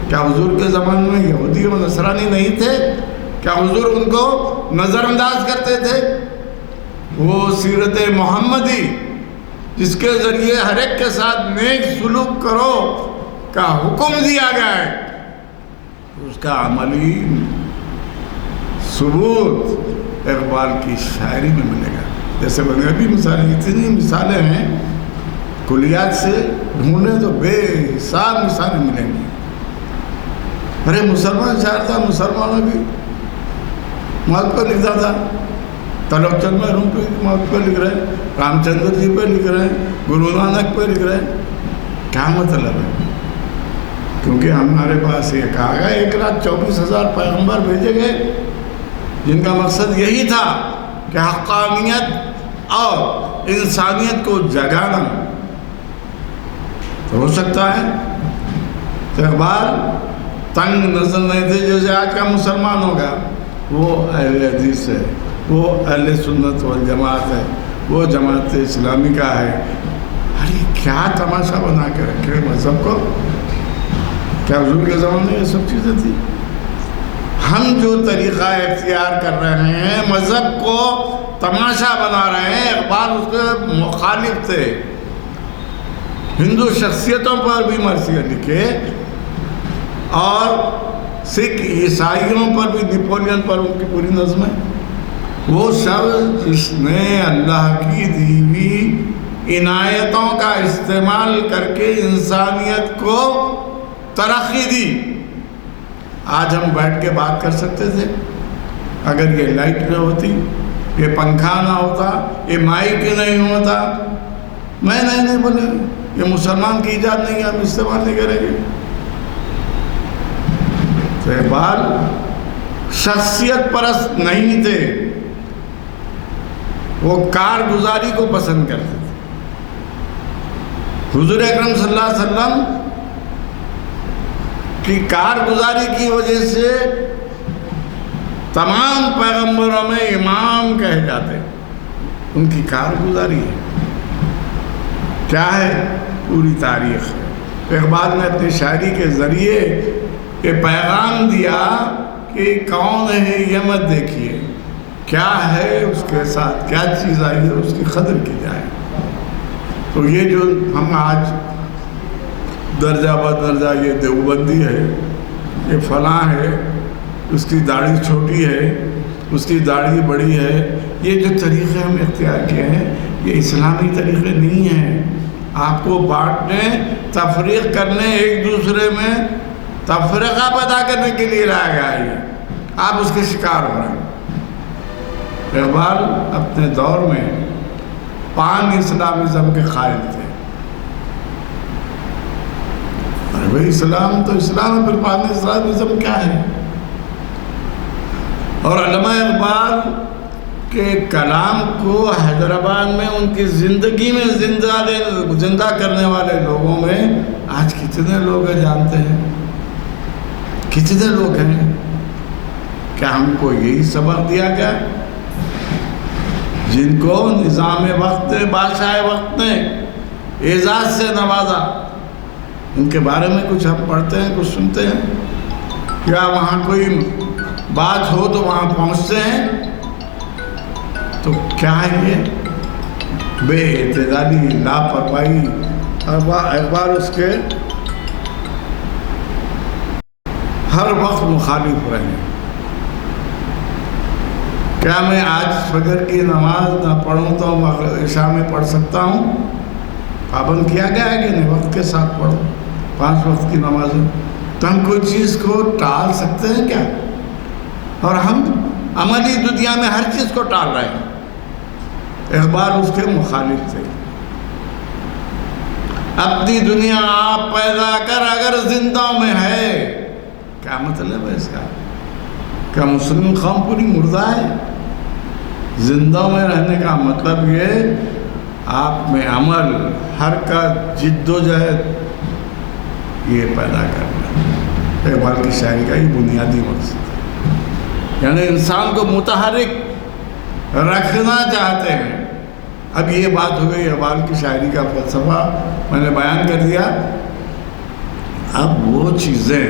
کیا حضور کے زمانے میں یہودی و نصرانی نہیں تھے؟ کیا حضور ان کو نظر انداز کرتے تھے؟ وہ سیرت محمدی جس کے ذریعے ہر ایک کے ساتھ نیک سلوک کرو کا حکم دیا گیا ہے، اس کا عملی ثبوت اقبال کی شاعری میں ملے گا. جیسے بنیادی مثالیں، اتنی مثالیں ہیں، کلیات سے ڈھونڈیں تو بے حساب مثالیں ملیں گی. ارے مسلمان شاعر تھا، مسلمانوں کی موت پر لکھتا تھا. تلوک چند محروم پہ موت پہ لکھ رہے ہیں، رام چندر جی پہ لکھ رہے ہیں، گرو نانک پہ لکھ رہے ہیں. کیا مطلب ہے؟ کیونکہ ہمارے پاس یہ کہا گیا 1,24,000 پیغمبر بھیجے گئے، جن کا مقصد یہی تھا کہ حقانیت اور انسانیت کو جگانا. تو ہو سکتا ہے تو اقبال تنگ نظر نہیں تھے جیسے آج کا مسلمان ہوگا. وہ اہل حدیث ہے، وہ اہل سنت والجماعت ہے، وہ جماعت اسلامی کا ہے. ارے کیا تماشا بنا کے رکھے مذہب کو. کیا حضور کے زمانے میں یہ سب چیزیں تھیں؟ ہم جو طریقہ اختیار کر رہے ہیں، مذہب کو تماشا بنا رہے ہیں. اقبال اس کے مخالف تھے. ہندو شخصیتوں پر بھی مرثیہ لکھے، اور سکھ عیسائیوں پر بھی، نیپولین پر ان کی پوری نظم ہے. وہ سب جس نے اللہ کی دی ہوئی عنایتوں کا استعمال کر کے انسانیت کو ترقی دی. آج ہم بیٹھ کے بات کر سکتے تھے اگر یہ لائٹ نہ ہوتی، یہ پنکھا نہ ہوتا، یہ مائک نہیں ہوتا. میں نہیں بولے یہ مسلمان کی ایجاد نہیں ہے، ہم استعمال نہیں کریں گے. تو اقبال شخصیت پرست نہیں تھے، وہ کارگزاری کو پسند کرتے تھے۔ حضور اکرم صلی اللہ علیہ وسلم کی کارگزاری کی وجہ سے تمام پیغمبروں میں امام کہے جاتے ہیں۔ ان کی کارگزاری ہے، کیا ہے؟ پوری تاریخ ہے۔ اقبال نے اپنی شاعری کے ذریعے یہ پیغام دیا کہ کون ہے یہ مت دیکھیے، کیا ہے اس کے ساتھ، کیا چیز آئی ہے، اس کی قدر کی جائے۔ تو یہ جو ہم آج درجہ بدرجہ، یہ دیوبندی ہے، یہ فلاں ہے، اس کی داڑھی چھوٹی ہے، اس کی داڑھی بڑی ہے، یہ جو طریقے ہم اختیار کیے ہیں یہ اسلامی طریقے نہیں ہیں۔ آپ کو بانٹنے، تفریق کرنے، ایک دوسرے میں تفرقہ پیدا کرنے کے لیے لایا گیا ہے، آپ اس کے شکار ہو رہے ہیں۔ اقبال اپنے دور میں پان اسلامزم کے قائل تھے۔ بھائی اسلام تو اسلام ہے، پھر پان اسلامزم کیا ہے؟ اور علامہ اقبال کے کلام کو حیدرآباد میں ان کی زندگی میں زندہ کرنے والے لوگوں میں آج کتنے لوگ ہیں جانتے ہیں؟ کتنے لوگ ہیں؟ کیا ہم کو یہی سبق دیا گیا؟ جن کو نظام وقت نے، بادشاہ وقت نے اعزاز سے نوازا، ان کے بارے میں کچھ ہم پڑھتے ہیں، کچھ سنتے ہیں؟ کیا وہاں کوئی بات ہو تو وہاں پہنچتے ہیں؟ تو کیا ہے یہ بے اعتدالی، لاپرواہی؟ اقبال اس کے ہر وقت مخالف رہے۔ کیا میں آج فجر کی نماز نہ پڑھوں تو عشاء میں پڑھ سکتا ہوں؟ پابند کیا گیا ہے کہ نہیں؟ وقت کے ساتھ پڑھو 5 وقت کی نمازیں۔ تو ہم کوئی چیز کو ٹال سکتے ہیں کیا؟ اور ہم عملی دنیا میں ہر چیز کو ٹال رہے ہیں۔ اقبال اس کے مخالف تھے۔ اپنی دنیا آپ پیدا کر اگر زندوں میں ہے، کیا مطلب ہے اس کا؟ کیا مسلم قوم پوری مردہ ہے؟ زندوں میں رہنے کا مطلب یہ آپ میں عمل، حرکت، جد و جہد یہ پیدا کرنا۔ اقبال کی شاعری کا یہ بنیادی مقصد ہے، یعنی انسان کو متحرک رکھنا چاہتے ہیں۔ اب یہ بات ہو گئی اقبال کی شاعری کا فلسفہ میں نے بیان کر دیا۔ اب وہ چیزیں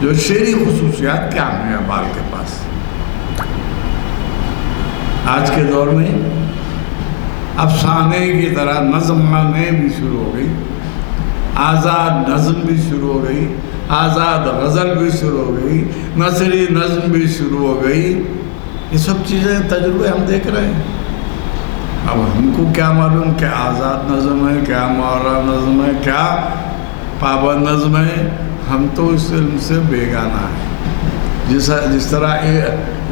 جو شعری خصوصیات کیا ہیں اقبال کے پاس؟ آج کے دور میں افسانے کی طرح نظمیں بھی شروع ہو گئی، آزاد نظم بھی شروع ہو گئی، آزاد غزل بھی شروع ہو گئی، نثری نظم بھی شروع ہو گئی۔ یہ سب چیزیں تجربے ہم دیکھ رہے ہیں۔ اب ہم کو کیا معلوم کہ آزاد نظم ہے، کیا ماورا نظم ہے، کیا پابند نظم ہے؟ ہم تو اس علم سے بیگانہ ہیں، جس طرح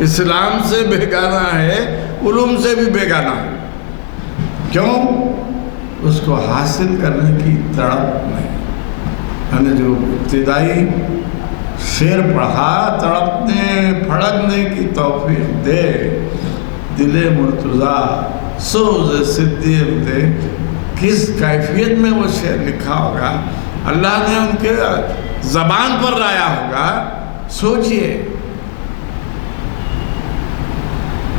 اسلام سے بیگانہ ہے، علوم سے بھی بیگانہ ہے۔ کیوں؟ اس کو حاصل کرنے کی تڑپ نہیں۔ ہم نے جو ابتدائی شعر پڑھا، تڑپنے پھڑکنے کی توفیق دے، دل مرتضیٰ سوز صدیق دے۔ کس کیفیت میں وہ شعر لکھا ہوگا، اللہ نے ان کے زبان پر لایا ہوگا، سوچئے۔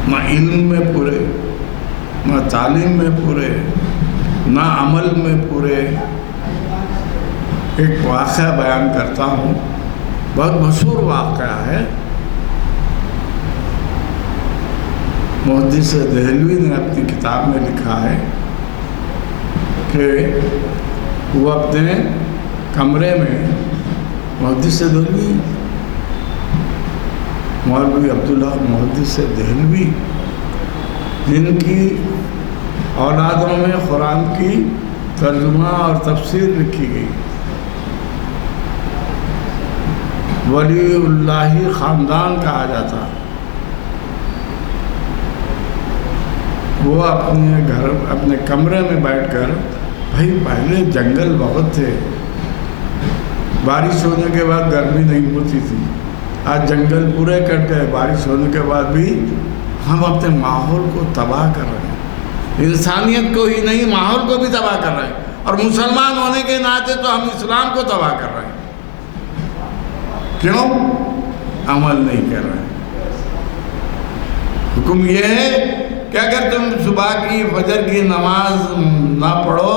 نہ علم میں پورے، نہ تعلیم میں پورے، نہ عمل میں پورے۔ ایک واقعہ بیان کرتا ہوں، بہت مشہور واقعہ ہے۔ محدث دہلوی نے اپنی کتاب میں لکھا ہے کہ وہ اپنے کمرے میں، محدث دہلوی مولوی عبداللہ محدث دہلوی، جن کی اولادوں میں قرآن کی ترجمہ اور تفسیر لکھی گئی، ولی اللہ خاندان کہا جاتا۔ وہ اپنے کمرے میں بیٹھ کر، بھائی پہلے جنگل بہت تھے، بارش ہونے کے بعد گرمی نہیں ہوتی تھی، آج جنگل پورے کٹ گئے، بارش ہونے کے بعد بھی ہم اپنے ماحول کو تباہ کر رہے ہیں، انسانیت کو ہی نہیں ماحول کو بھی تباہ کر رہے ہیں، اور مسلمان ہونے کے ناطے تو ہم اسلام کو تباہ کر رہے ہیں۔ کیوں؟ عمل نہیں کر رہے ہیں۔ حکم یہ ہے کہ اگر تم صبح کی فجر کی نماز نہ پڑھو،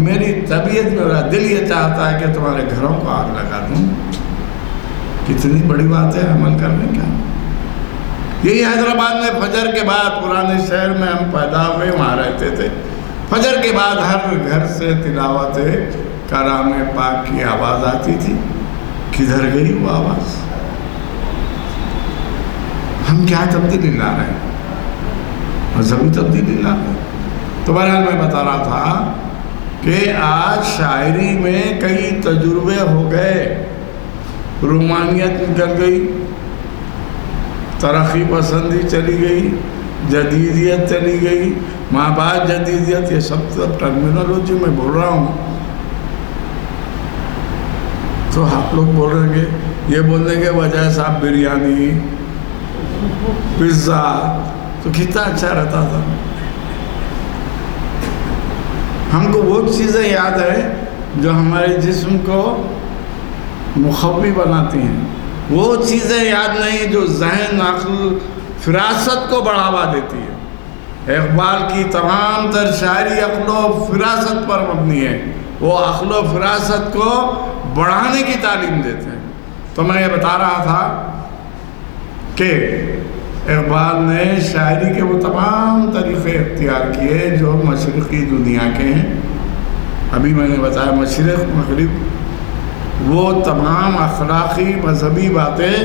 میری طبیعت میرا دل یہ چاہتا ہے کہ تمہارے گھروں کو آگ لگا دوں۔ کتنی بڑی بات ہے عمل کرنے کا۔ یہی حیدرآباد میں فجر کے بعد، پرانے شہر میں ہم پیدا ہوئے، وہاں رہتے تھے، فجر کے بعد ہر گھر سے تلاوت کلام پاک کی آواز آتی تھی۔ کدھر گئی وہ آواز؟ ہم کیا تبدیلی لا رہے ہیں؟ مذہبی تبدیلی لا رہے ہیں۔ تو بہرحال میں بتا رہا تھا کہ آج شاعری میں کئی تجربے ہو گئے، رومانیت نکل گئی، ترقی پسندی چلی گئی، جدیدیت چلی گئی، ماں بعد جدیدیت، یہ سب ٹرمینالوجی میں بول رہا ہوں۔ تو آپ لوگ بول رہے گے، یہ بولنے کے بجائے صاحب بریانی، پیزا، تو کتنا اچھا رہتا تھا۔ ہم کو وہ چیزیں یاد ہے جو ہمارے جسم کو مخوی بناتی ہیں، وہ چیزیں یاد نہیں جو ذہن، عقل، فراست کو بڑھاوا دیتی ہے۔ اقبال کی تمام تر شاعری عقل و فراست پر مبنی ہے، وہ عقل و فراست کو بڑھانے کی تعلیم دیتے ہیں۔ تو میں یہ بتا رہا تھا کہ اقبال نے شاعری کے وہ تمام طریقے اختیار کیے جو مشرقی دنیا کے ہیں۔ ابھی میں نے بتایا مشرق مغرب، وہ تمام اخلاقی مذہبی باتیں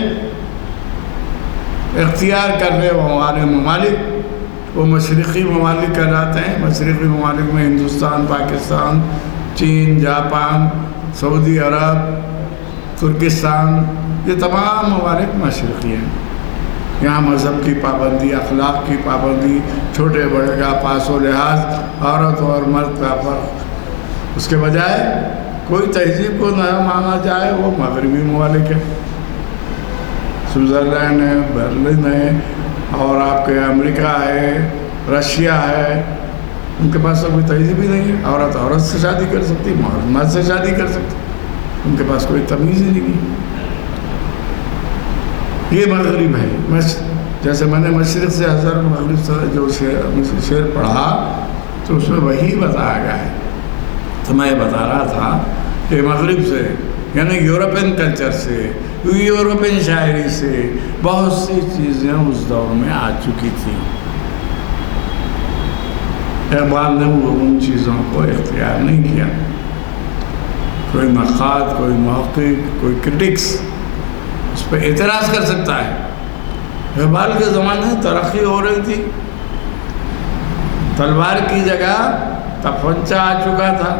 اختیار کر رہے ہمارے ممالک، وہ مشرقی ممالک کہلاتے ہیں۔ مشرقی ممالک میں ہندوستان، پاکستان، چین، جاپان، سعودی عرب، ترکستان، یہ تمام ممالک مشرقی ہیں۔ یہاں مذہب کی پابندی، اخلاق کی پابندی، چھوٹے بڑے کا پاس و لحاظ، عورت اور مرد کا فرق، اس کے بجائے کوئی تہذیب کو نہ مانا جائے، وہ مغربی ممالک ہے، سوئٹزرلینڈ ہے، برلن ہے، اور آپ کے امریکہ ہے، رشیا ہے، ان کے پاس تو کوئی تہذیب ہی نہیں ہے۔ عورت عورت سے شادی کر سکتی، مرد مرد سے شادی کر سکتی، ان کے پاس کوئی تمیز ہی نہیں ہے۔ یہ مغرب ہے۔ جیسے میں نے مشرق سے اثر مغرب سے جو شعر پڑھا تو اس میں وہی بتایا گیا ہے۔ تو میں یہ بتا رہا تھا کہ مغرب سے، یعنی یورپین کلچر سے، یورپین شاعری سے بہت سی چیزیں اس دور میں آ چکی تھیں۔ اقبال نے ان چیزوں کو اختیار نہیں کیا۔ کوئی نقاد، کوئی محقق، کوئی کرٹکس اس پہ اعتراض کر سکتا ہے۔ اقبال کے زمانے میں ترقی ہو رہی تھی، تلوار کی جگہ تفنچا آ چکا تھا،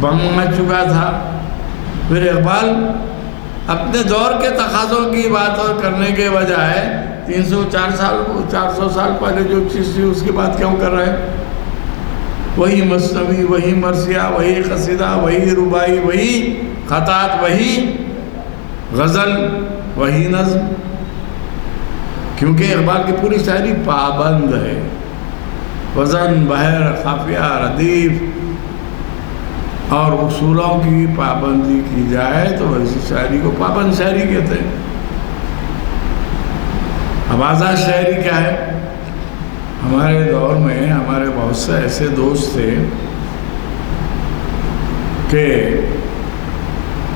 بم آ چکا تھا۔ پھر اقبال اپنے دور کے تقاضوں کی بات کرنے کے بجائے 400 سال پہلے جو چیز تھی اس کی بات کیوں کر رہے ہیں؟ وہی مثنوی، وہی مرثیہ، وہی قصیدہ، وہی رباعی، وہی خطاط، وہی غزل، وہی نظم۔ کیونکہ اقبال کی پوری شاعری پابند ہے، وزن، بحر، قافیہ، ردیف اور اصولوں کی پابندی کی جائے تو ویسی شاعری کو پابند شاعری کہتے ہیں۔ اب آزاد شاعری کیا ہے؟ ہمارے دور میں ہمارے بہت سے ایسے دوست تھے کہ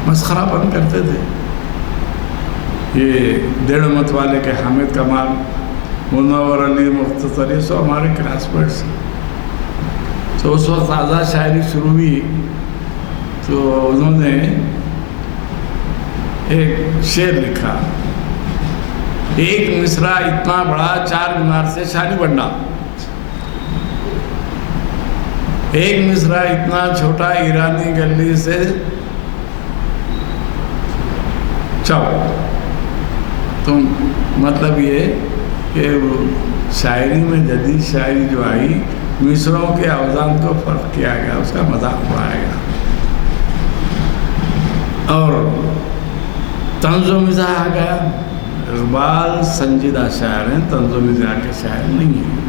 مسخرہ بند کرتے تھے۔ یہ ڈیڑھ مت والے کے حامد کمال، منور علی مختصری، سو ہمارے کلاس میٹس۔ تو اس وقت آزاد شاعری شروع ہوئی تو انہوں نے ایک شعر لکھا، ایک مصرع اتنا بڑا 4 مینار سے شالی بنڈا، ایک مصرع اتنا چھوٹا ایرانی گلی سے چوک۔ تو مطلب یہ کہ شاعری میں جدید شاعری جو آئی، مصرعوں کے اوزان کو فرق کیا گیا، اس کا مذاق اڑایا گیا، اور طنز و مزاح آ گیا، اقبال سنجیدہ شاعر ہیں، طنز و مزاح کے شاعر نہیں ہیں۔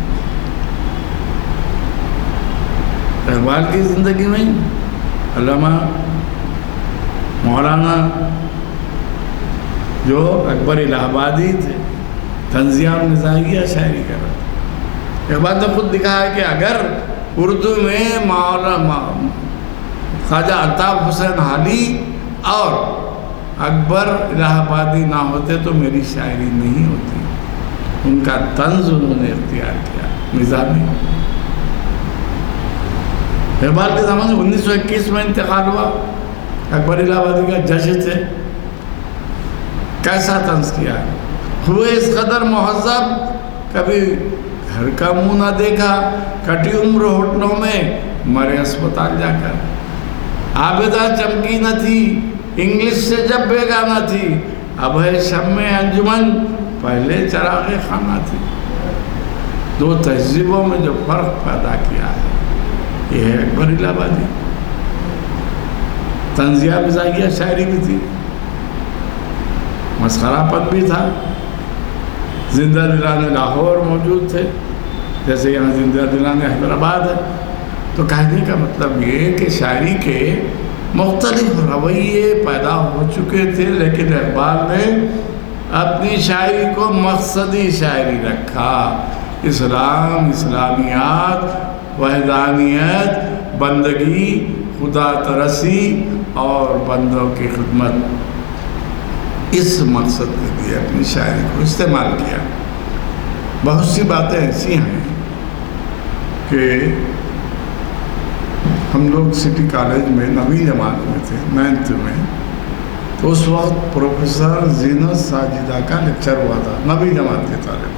اقبال کی زندگی میں علامہ مولانا جو اکبر الہ آبادی تھے، طنزیہ اور مزاحیہ شاعری کر رہے تھے۔ اقبال نے خود لکھا ہے کہ اگر اردو میں مولانا خواجہ الطاف حسین حالی اور اکبر الہ آبادی نہ ہوتے تو میری شاعری نہیں ہوتی۔ ان کا طنز انہوں نے اختیار کیا، مزاح نہیں۔ اقبال کے زمانے 1921 میں انتقال ہوا، اکبر الہ آبادی کا جج تھے، کیسا طنز کیا، ہوئے اس قدر مہذب، کبھی گھر کا منہ نہ دیکھا، کٹی عمر ہوٹلوں میں، مرے اسپتال جا کر، عابدہ چمکی نہ تھی، انگلش سے جب بیگانہ تھی، اب ہے شمع انجمن، پہلے چراغ خانہ تھی۔ دو تہذیبوں میں جو فرق پیدا کیا ہے یہ ہے اکبر الہ آبادی۔ طنزیہ مزاحیہ شاعری بھی تھی، مسخرہ پن بھی تھا، زندہ دلان لاہور موجود تھے، جیسے یہاں زندہ دلان حیدرآباد ہے۔ تو کہنے کا مطلب یہ کہ شاعری کے مختلف رویے پیدا ہو چکے تھے، لیکن اقبال نے اپنی شاعری کو مقصدی شاعری رکھا۔ اسلام، اسلامیات، وحدانیت، بندگی، خدا ترسی اور بندوں کی خدمت، اس مقصد کے لیے اپنی شاعری کو استعمال کیا۔ بہت سی باتیں ایسی ہیں کہ ہم لوگ سٹی کالج میں 9ویں جماعت میں تھے، 9th میں، تو اس وقت پروفیسر زینت ساجدہ کا لیکچر ہوا تھا 9ویں جماعت کے طالب۔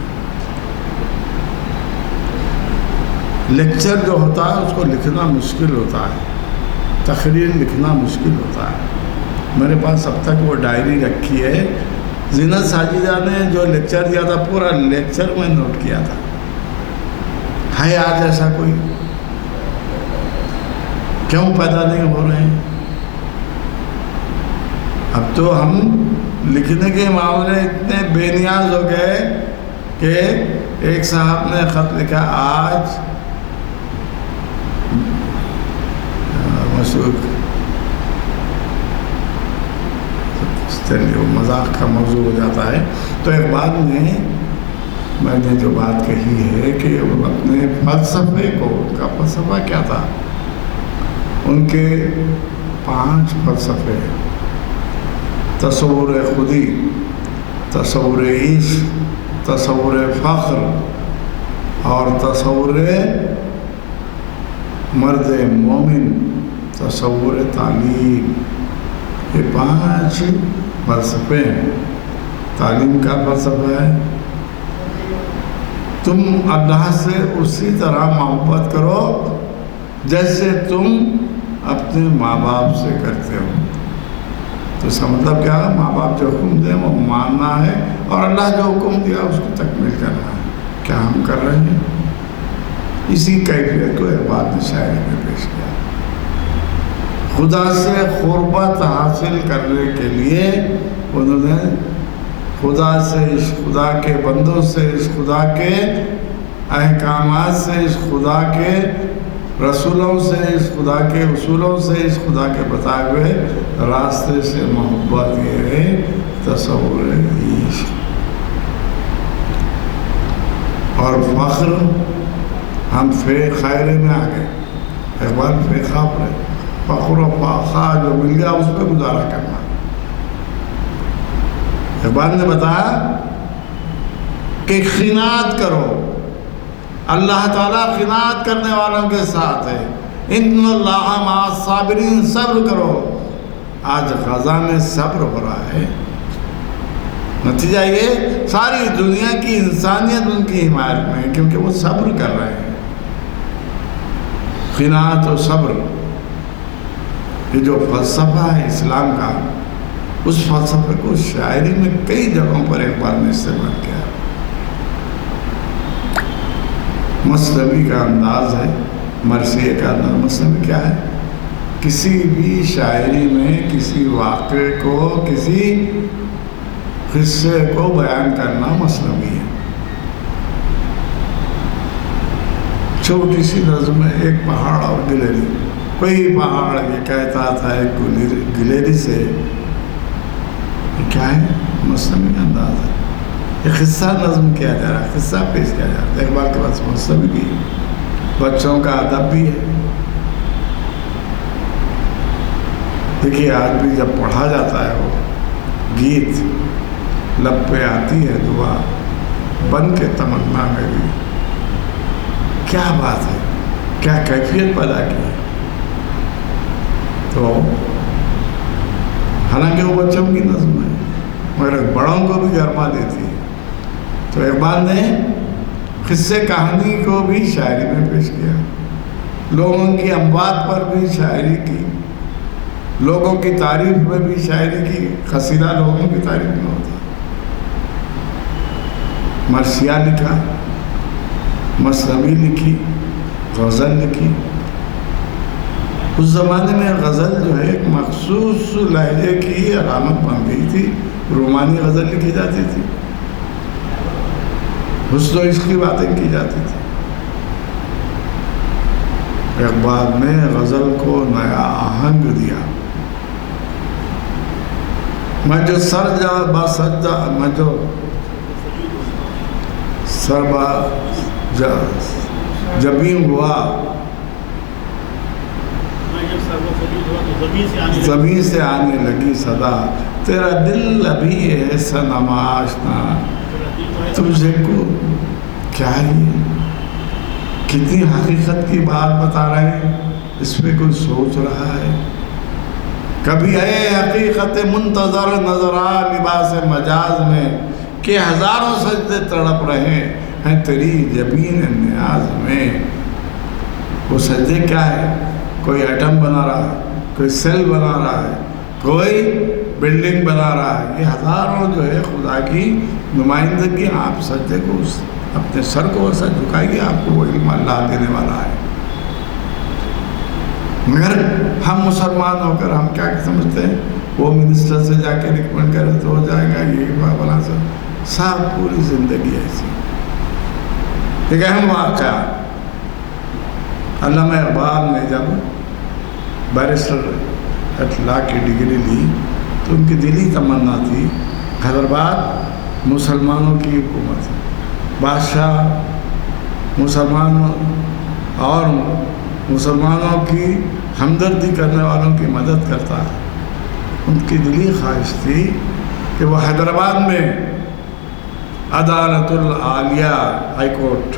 لیکچر جو ہوتا ہے اس کو لکھنا مشکل ہوتا ہے، تقریر لکھنا مشکل ہوتا ہے۔ میرے پاس اب تک وہ ڈائری رکھی ہے، زینت ساجدہ نے جو لیکچر دیا تھا پورا لیکچر میں نوٹ کیا تھا۔ ہے آج ایسا کوئی؟ کیوں پیدا نہیں ہو رہے ہیں؟ اب تو ہم لکھنے کے معاملے اتنے بے نیاز ہو گئے کہ ایک صاحب نے خط لکھا، آج چلیے وہ مذاق کا موضوع ہو جاتا ہے۔ تو اقبال نے، میں نے جو بات کہی ہے کہ وہ اپنے فلسفے کو، ان کا فلسفہ کیا تھا؟ ان کے 5 فلسفے: تصور خودی، تصور عشق، تصور فخر اور تصور مرد مومن، تصور تعلیم۔ یہ 5 فلسفے ہیں۔ تعلیم کا فلسفہ ہے تم اللہ سے اسی طرح محبت کرو جیسے تم اپنے ماں باپ سے کرتے ہو۔ تو اس کا مطلب کیا ہے؟ ماں باپ جو حکم دیں وہ ماننا ہے، اور اللہ جو حکم دیا اس کو تکمیل کرنا ہے۔ کیا ہم کر رہے ہیں؟ اسی کیفیت کو اقبال نے شاعری میں پیش کیا۔ خدا سے قربت حاصل کرنے کے لیے انہوں نے خدا سے، عشق خدا کے بندوں سے، عشق خدا کے احکامات سے، عشق خدا کے رسولوں سے، عشق خدا کے اصولوں سے، عشق خدا کے بتائے ہوئے راستے سے محبت، یہ ہے تصور عشق۔ اور فخر، ہم خیرے میں آ گئے۔ اقبال خواب رہے، فخر و فاخر جو مل گیا اس پہ گزارا کرنا۔ اقبال نے بتایا کہ خناعت کرو، اللہ تعالیٰ خناعت کرنے والوں کے ساتھ ہے۔ ان اللہ مع الصابرین، صبر کرو۔ آج غزہ میں صبر ہو رہا ہے، نتیجہ یہ ساری دنیا کی انسانیت ان کی حمایت میں ہے کیونکہ وہ صبر کر رہے ہیں۔ قناعت و صبر، یہ جو فلسفہ ہے اسلام کا، اس فلسفے کو شاعری میں کئی جگہوں پر اقبال نے استعمال کیا۔ مثنوی کا انداز ہے، مرثیے کا انداز۔ مثنوی کیا ہے؟ کسی بھی شاعری میں کسی واقعے کو کسی قصے کو بیان کرنا مثنوی ہے. چھوٹی سی نظم ہے، ایک پہاڑ اور گلیری. کوئی پہاڑ یہ کہتا تھا ایک گلیری سے، یہ کیا ہے؟ مثنوی کا انداز ہے. یہ قصہ نظم کیا جا رہا ہے، قصہ پیش کیا جا رہا ہے. اقبال کے پاس مثنوی بھی ہے، بچوں کا ادب بھی ہے. دیکھیے آج بھی جب پڑھا جاتا ہے وہ گیت، لب پہ آتی ہے دعا بن کے تمنا میری. کیا بات ہے، کیا کیفیت پیدا کی ہے. تو حالانکہ وہ بچوں کی نظم ہے مگر بڑوں کو بھی گرما دیتی ہے. تو اقبال نے قصے کہانی کو بھی شاعری میں پیش کیا، لوگوں کی اموات پر بھی شاعری کی، لوگوں کی تعریف میں بھی شاعری کی. قصیدہ لوگوں کی تعریف میں ہوتا. مرثیہ لکھا، مثنوی لکھی، غزل لکھی. اس زمانے میں غزل جو ہے ایک مخصوص لہجے کی علامت بن گئی تھی. رومانی غزل لکھی جاتی تھی، حسن و عشق کی باتیں کی جاتی تھی. اقبال نے غزل کو نیا آہنگ دیا. میں جو جبیں ہوا، زمین سے آنے لگی صدا، تیرا دل ابھی ہے صنما آشنا. تجھے کو کیا یہ کتنی حقیقت کی بات بتا رہے ہیں، اس پہ کوئی سوچ رہا ہے؟ کبھی اے حقیقت منتظر نظر آ لباس مجاز میں، کہ ہزاروں سجدے تڑپ رہے ہیں تیری جبین نیاز میں. وہ سجدے کیا ہے؟ کوئی ایٹم بنا رہا ہے، کوئی سیل بنا رہا ہے، کوئی بلڈنگ بنا رہا ہے. یہ ہزاروں جو ہے خدا کی نمائندگی. آپ سجدے کو اپنے سر کو ایسا جھکائیے، آپ کو وہ علم اللہ دینے والا ہے. مگر ہم مسلمان ہو کر ہم کیا سمجھتے ہیں؟ وہ منسٹر سے جا کے ریکمنڈ کرے تو ہو جائے گا، یہ بنا صاحب پوری زندگی ایسی. ایک اہم واقعہ، علامہ اقبال نے جب بیرسٹر لا کی ڈگری لی تو ان کی دلی تمنا تھی حیدرآباد مسلمانوں کی حکومت، بادشاہ مسلمانوں اور مسلمانوں کی ہمدردی کرنے والوں کی مدد کرتا ہے. ان کی دلی خواہش تھی کہ وہ حیدرآباد میں عدالت العالیہ ہائی کورٹ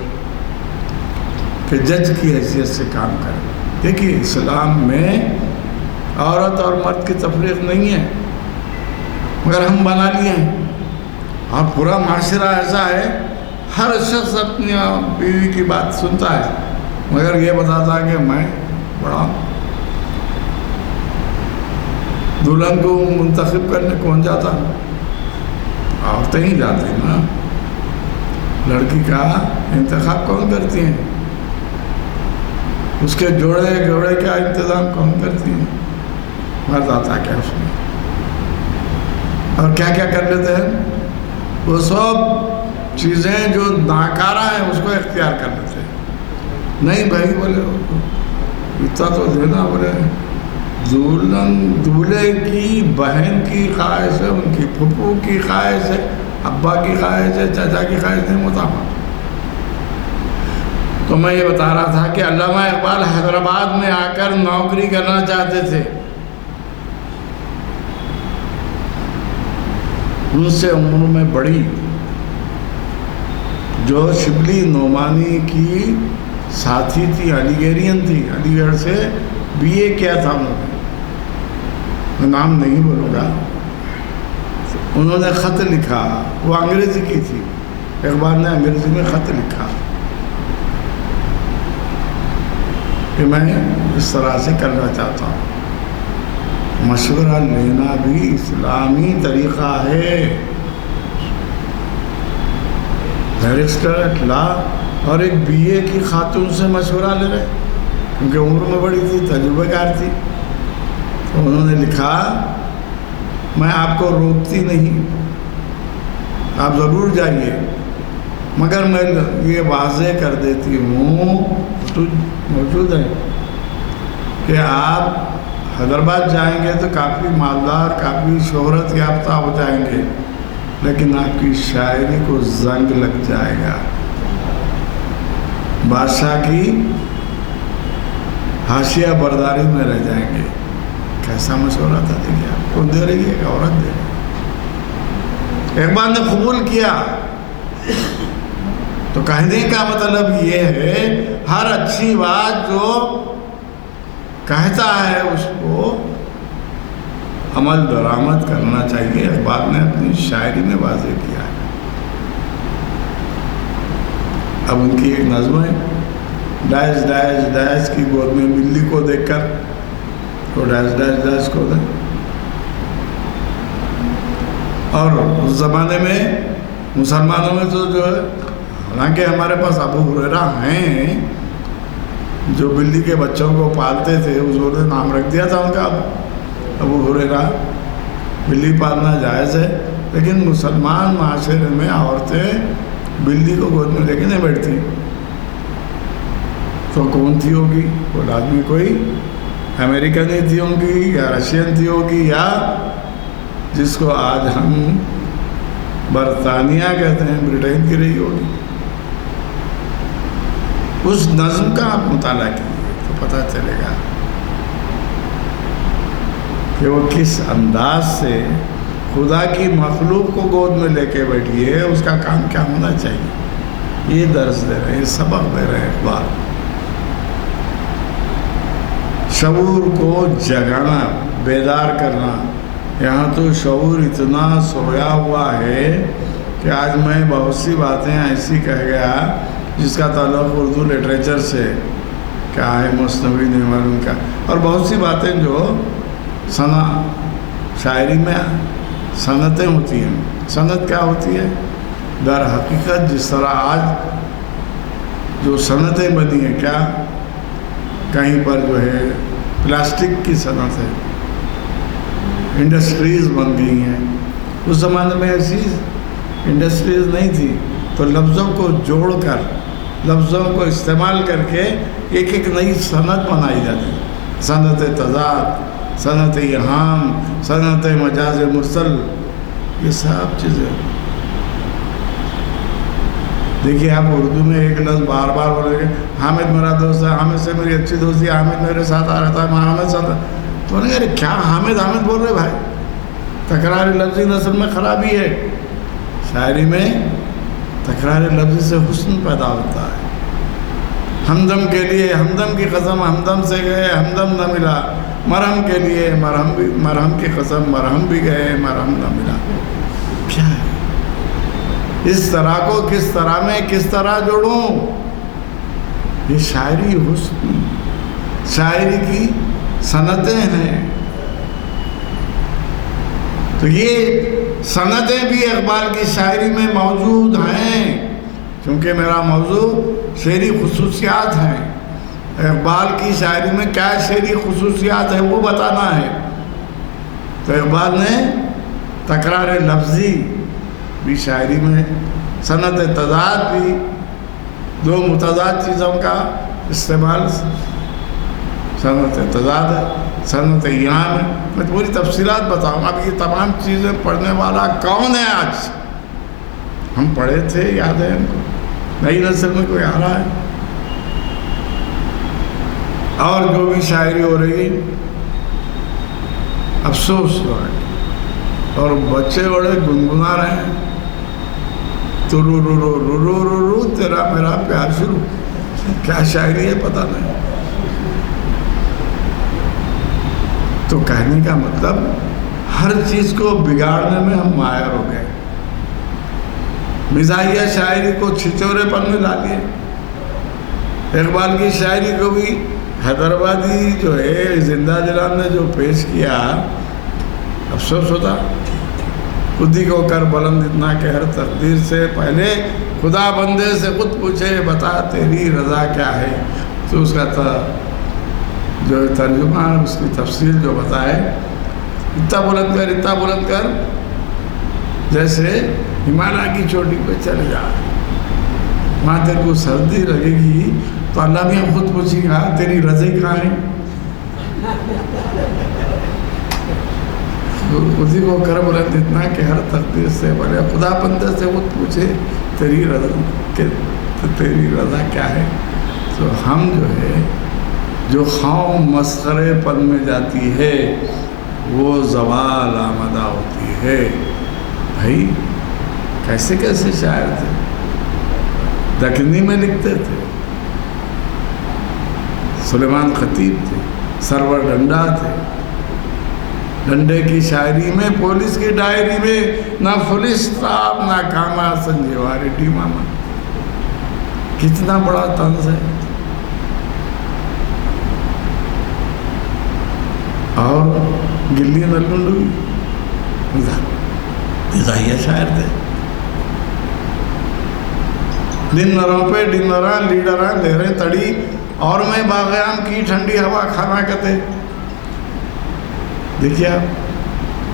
کے جج کی حیثیت سے کام کرے. دیکھیے اسلام میں عورت اور مرد کی تفریق نہیں ہے، مگر ہم بنا لیے ہیں. اور پورا معاشرہ ایسا ہے، ہر شخص اپنی بیوی کی بات سنتا ہے مگر یہ بتاتا ہے کہ میں بڑا ہوں. دلہن کو منتخب کرنے کون جاتا؟ عورتیں ہی جاتی ہیں نا. لڑکی کا انتخاب کون کرتی ہیں؟ اس کے جوڑے کا انتظام کون کرتی ہیں؟ مرد آتا کیا اس میں، اور کیا کیا کر لیتے ہیں؟ وہ سب چیزیں جو ناکارہ ہیں اس کو اختیار کر لیتے ہیں. نہیں بھائی بولے اتنا تو دینا، بولے دولہے کی بہن کی خواہش ہے، ان کی پھپھو کی خواہش ہے، ابا کی خواہش ہے، چچا کی خواہش نہیں ہوتا. تو میں یہ بتا رہا تھا کہ علامہ اقبال حیدرآباد میں آ کر نوکری کرنا چاہتے تھے. ان سے عمر میں بڑی جو شبلی نعمانی کی ساتھی تھی، علی گیرین تھی، علی گڑھ سے بی اے کیا تھا انہوں نے، میں نام نہیں بولوں گا. انہوں نے خط لکھا، وہ انگریزی کی تھی، اقبال نے انگریزی میں خط لکھا کہ میں اس طرح سے کرنا چاہتا ہوں. مشورہ لینا بھی اسلامی طریقہ ہے. بیرسٹر لا اور ایک بی اے کی خاتون سے مشورہ لے رہے کیونکہ عمر میں بڑی تھی، تجربہ کار تھی. تو انہوں نے لکھا میں آپ کو روکتی نہیں آپ ضرور جائیے، مگر میں یہ واضح کر دیتی ہوں، موجود ہے کہ آپ حیدرآباد جائیں گے تو کافی مالدار، کافی شہرت یافتہ ہو جائیں گے، لیکن آپ کی شاعری کو زنگ لگ جائے گا، بادشاہ کی حاشیہ برداری میں رہ جائیں گے۔ کیسا مشورہ تھا، دیکھیے آپ کو دے رہی ہے کہ عورت دے رہی ہے۔ اقبال نے قبول کیا، تو کہنے کا مطلب یہ ہے ہر اچھی بات جو کہتا ہے اس کو عمل درآمد کرنا چاہیے۔ اقبال نے اپنی شاعری میں واضح کیا ہے۔ اب ان کی ایک نظم ہے، ڈیش ڈیش ڈیش کی گود میں بلی کو دیکھ کر تو ڈیش ڈیش ڈیش کو دے۔ اور اس زمانے میں مسلمانوں میں تو جو ہے، حالانکہ ہمارے پاس ابو ہریرہ ہیں جو بلی کے بچوں کو پالتے تھے، حضور نے نام رکھ دیا تھا ان کا ابو ہریرہ۔ بلی پالنا جائز ہے، لیکن مسلمان معاشرے میں عورتیں بلی کو گود میں لے کے نہیں بیٹھتی۔ تو کون تھی ہوگی؟ وہ آدمی کوئی امریکن ہی تھی ہوگی، یا رشین تھی ہوگی، یا جس کو آج ہم برطانیہ کہتے ہیں، برٹین کی رہی ہوگی۔ اس نظم کا آپ مطالعہ کیجیے تو پتہ چلے گا کہ وہ کس انداز سے خدا کی مخلوق کو گود میں لے کے بیٹھی ہے، اس کا کام کیا ہونا چاہیے۔ یہ درس دے رہے ہیں، سبق دے رہے ہیں اقبال۔ شعور کو جگانا، بیدار کرنا۔ یہاں تو شعور اتنا سویا ہوا ہے کہ آج میں بہت سی باتیں ایسی کہہ گیا جس کا تعلق اردو لٹریچر سے، کیا ہے مثنوی نعمت کا، اور بہت سی باتیں جو شاعری میں صنعتیں ہوتی ہیں۔ صنعت کیا ہوتی ہے؟ در حقیقت جس طرح آج جو صنعتیں بنی ہیں، کیا کہیں پر جو ہے پلاسٹک کی صنعت ہے، انڈسٹریز بن گئی ہیں۔ اس زمانے میں ایسی انڈسٹریز نہیں تھی، تو لفظوں کو جوڑ کر، لفظوں کو استعمال کر کے ایک ایک نئی صنعت بنائی جاتی ہے۔ صنعت تضاد، صنعت ایہام، صنعت مجاز مرسل، یہ سب چیزیں۔ دیکھیے آپ اردو میں ایک لفظ بار بار بولے گے، حامد میرا دوست ہے، حامد سے میری اچھی دوستی ہے، حامد میرے ساتھ آ رہتا ہے، میں حامد ساتھ، تو نہیں، کیا حامد حامد بول رہے بھائی؟ تکرار لفظی نسل میں خرابی ہے۔ شاعری میں تکرار لفظی سے حسن پیدا ہوتا ہے۔ ہمدم کے لیے ہمدم کی قسم ہمدم سے گئے ہمدم نہ ملا، مرہم کے لیے مرہم کی قسم مرہم بھی گئے مرہم نہ ملا۔ کیا ہے اس طرح کو کس طرح میں کس طرح جوڑوں؟ یہ شاعری حسن، شاعری کی صنعتیں ہیں۔ تو یہ صنعتیں بھی اقبال کی شاعری میں موجود ہیں، کیونکہ میرا موضوع شعری خصوصیات ہیں۔ اقبال کی شاعری میں کیا شعری خصوصیات ہے وہ بتانا ہے۔ تو اقبال نے تکرار لفظی بھی شاعری میں، صنعت تضاد بھی، دو متضاد چیزوں کا استعمال، صنعت تضاد ہے، صنعت ایہام ہے۔ میں پوری تفصیلات بتاؤں گا۔ اب یہ تمام چیزیں پڑھنے والا کون ہے آج؟ ہم پڑھے تھے، یاد ہے ہم کو، نئی نسل میں کوئی آ رہا ہے؟ اور جو بھی شاعری ہو رہی ہے افسوس ہو رہا ہے، اور بچے بڑے گنگنا رہے ہیں، تو رو رو رو رو رو رو رو تیرا میرا پیار شروع۔ کیا شاعری ہے پتہ نہیں۔ تو کہنے کا مطلب ہر چیز کو بگاڑنے میں ہم ماہر ہو گئے۔ مزاحیہ شاعری کو چھچورے پن میں لا لیے۔ اقبال کی شاعری کو بھی حیدرآبادی جو ہے زندہ جلال نے جو پیش کیا، افسوس ہوتا۔ خود ہی کو کر بلند اتنا کہ ہر تقدیر سے پہلے خدا بندے سے خود پوچھے بتا تیری رضا کیا ہے۔ تو اس کا جو ترجمہ، اس کی تفصیل جو بتائے، اتنا بلند کر جیسے ہمالیہ کی چوٹی پہ چلے جا، وہاں تیرے کو سردی لگے گی تو اللہ میاں خود پوچھے گا تیری رضی کہاں ہے؟ اسی کو کر بلند اتنا کہ ہر تقدیر سے بڑے خدا بندے سے خود پوچھے تیری رضا کیا ہے؟ تو ہم جو ہے جو قوم مسخرے پن میں جاتی ہے وہ زوال آمدہ ہوتی ہے۔ بھائی کیسے کیسے شاعر تھے، دکنی میں لکھتے تھے، سلیمان خطیب تھے، سرور ڈنڈا تھے، ڈنڈے کی شاعری میں پولیس کی ڈائری میں نہ فلسطاب نہ کاما سنجیوا ریڈی ماما، کتنا بڑا طنز ہے۔ اور گلی نلگنڈو مزاحیہ شاعر تھے، دن نروں پہ ڈنراں لیڈراں لہریں تڑی اور میں باغیان کی ٹھنڈی ہوا کھانا کہتے۔ دیکھیے آپ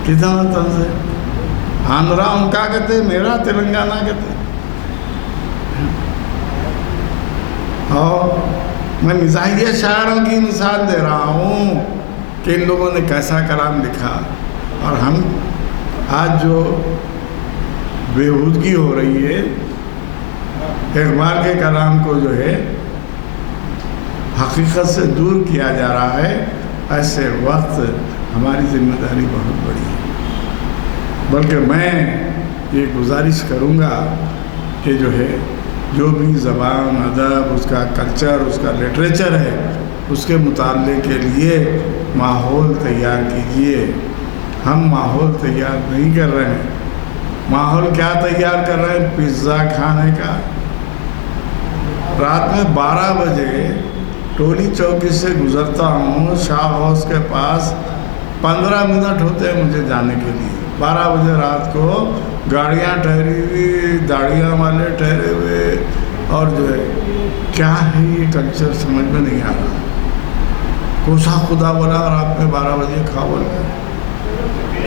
کتنا طنز ہے، آندھرا ان کا کہتے میرا تلنگانہ کہتے۔ اور میں مزاحیہ شاعروں کی مثال دے رہا ہوں کہ ان لوگوں نے کیسا کلام لکھا، اور ہم آج جو بےہودگی ہو رہی ہے، اقبال کے کلام کو جو ہے حقیقت سے دور کیا جا رہا ہے، ایسے وقت ہماری ذمہ داری بہت بڑی ہے۔ بلکہ میں یہ گزارش کروں گا کہ جو ہے جو بھی زبان ادب اس کا کلچر اس کا لٹریچر ہے اس کے مطالعے کے لیے ماحول تیار کیجئے۔ ہم ماحول تیار نہیں کر رہے ہیں، ماحول کیا تیار کر رہے ہیں؟ پیزا کھانے کا۔ رات میں 12 بجے ٹولی چوکی سے گزرتا ہوں، شاہ ہاؤس کے پاس 15 منٹ ہوتے ہیں مجھے جانے کے لیے۔ 12 بجے رات کو گاڑیاں ٹھہری ہوئی، داڑیاں والے ٹھہرے ہوئے، اور جو ہے کیا ہے یہ کلچر سمجھ میں نہیں آ رہا۔ کوسا خدا بولا اور آپ نے 12 بجے کھا بولا،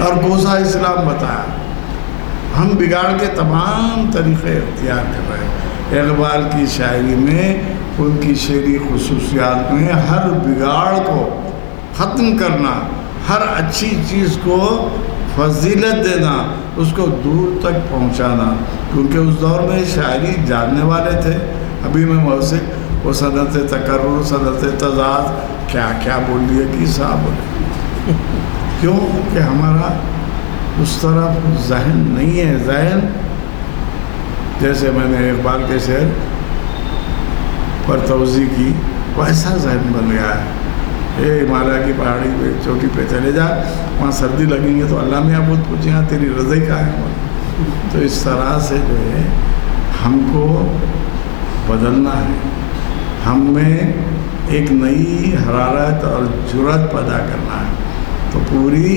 اور کوسا اسلام بتایا۔ ہم بگاڑ کے تمام طریقے اختیار کر رہے ہیں۔ اقبال کی شاعری میں، ان کی شعری خصوصیات میں ہر بگاڑ کو ختم کرنا، ہر اچھی چیز کو فضیلت دینا، اس کو دور تک پہنچانا، کیونکہ اس دور میں شاعری جاننے والے تھے۔ ابھی میں موسیق وہ صنعت تکرر، صنعت تضاد کیا کیا بول دیے کہ صاحب بولے، کیوں کہ ہمارا اس طرف ذہن نہیں ہے۔ ذہن جیسے میں نے اقبال کے شعر پر توضیح کی ویسا ذہن بن گیا ہے۔ اے ہمالیہ کی پہاڑی پہ چوٹی پہ چلے جا، وہاں سردی لگیں گے تو اللہ میاں بہت پوچھیں گا تیری رضا کہاں ہے؟ تو اس طرح سے جو ہے ہم کو بدلنا ہے، ہم میں ایک نئی حرارت اور جرأت پیدا کرنا ہے۔ تو پوری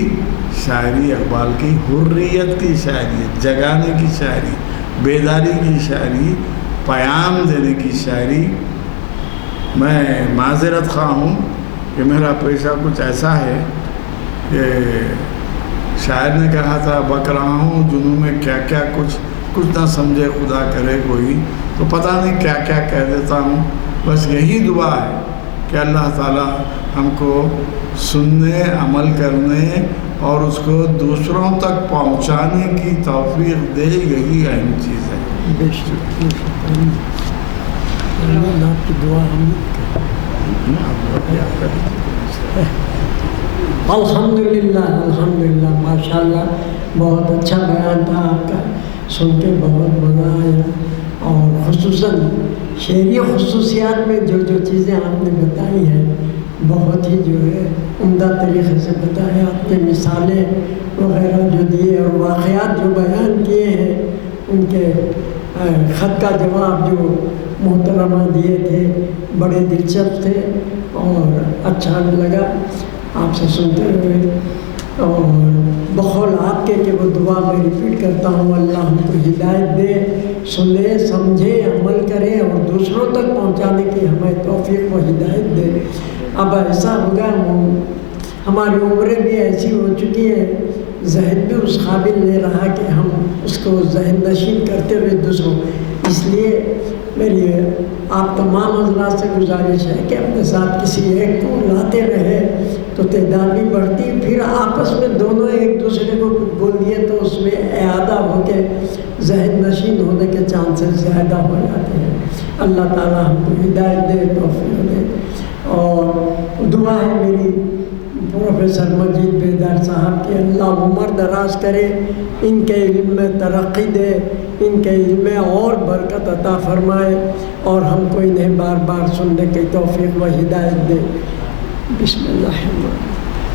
شاعری اقبال کی حریت کی شاعری، جگانے کی شاعری، بیداری کی شاعری، پیام دینے کی شاعری۔ میں معذرت خواہ ہوں کہ میرا پیشہ کچھ ایسا ہے کہ شاعر نے کہا تھا بک رہا ہوں جنوں میں کیا کیا کچھ نہ سمجھے خدا کرے کوئی، تو پتہ نہیں کیا کیا کہہ دیتا ہوں۔ بس یہی دعا ہے کہ اللہ تعالیٰ ہم کو سننے، عمل کرنے اور اس کو دوسروں تک پہنچانے کی توفیق دے، یہی اہم چیز ہے۔ بے شک آپ کی دعا الحمدللہ ماشاءاللہ، بہت اچھا بیان تھا آپ کا، سن کے بہت مزہ آیا، اور خصوصاً شعری خصوصیات میں جو چیزیں آپ نے بتائی ہیں بہت ہی جو ہے عمدہ طریقے سے بتایا آپ نے، مثالیں وغیرہ جو دیے اور واقعات جو بیان کیے ہیں، ان کے خط کا جواب جو محترمہ دیے تھے بڑے دلچسپ تھے اور اچھا لگا آپ سے سنتے ہوئے، اور بقول آپ کے کہ وہ دعا میں ریپیٹ کرتا ہوں، اللہ ہم کو ہدایت دے، سنے سمجھے عمل کرے اور دوسروں تک پہنچانے کی ہمیں توفیق و ہدایت دے۔ اب ایسا ہوگا، ہماری عمریں بھی ایسی ہو چکی ہیں، ذہن بھی اس قابل نہیں رہا کہ ہم اس کو ذہن نشین کرتے ہوئے دوسروں. اس لیے میری آپ تمام حضرات سے گزارش ہے کہ اپنے ساتھ کسی ایک کو لاتے رہے تو تعداد بھی بڑھتی، پھر آپس میں دونوں ایک دوسرے کو کچھ بول دیے تو اس میں اعادہ ہو کے ذہن نشین ہونے کے چانسز زیادہ ہو جاتے ہیں. اللہ تعالیٰ ہم کو ہدایت دے، توفیق دے. اور دعا ہے میری پروفیسر مجید بیدار صاحب کی اللہ عمر دراز کرے، ان کے علم میں ترقی دے، ان کے علم میں اور برکت عطا فرمائے، اور ہم کو انہیں بار بار سننے کی توفیق و ہدایت دے. بسم اللہ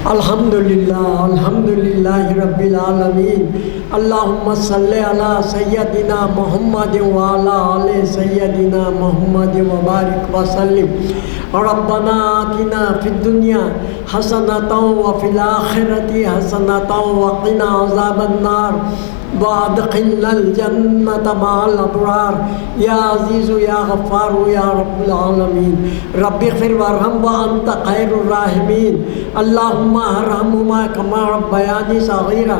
الرحمن الرحیم. الحمدللہ رب العالمین. اللہم صلی علی سیدنا محمد وعلی آل سیدنا محمد وبارک وسلم. ربنا آتنا فی الدنیا حسنۃ وفی الآخرۃ حسنۃ وقنا عذاب النار وادخلنا الجنة مع الأبرار یا عزیز یا غفار یا رب العالمین. رب اغفر وارحم وانت خیر الراحمین. اللہم ارحمہما کما ربیانی صغیرا.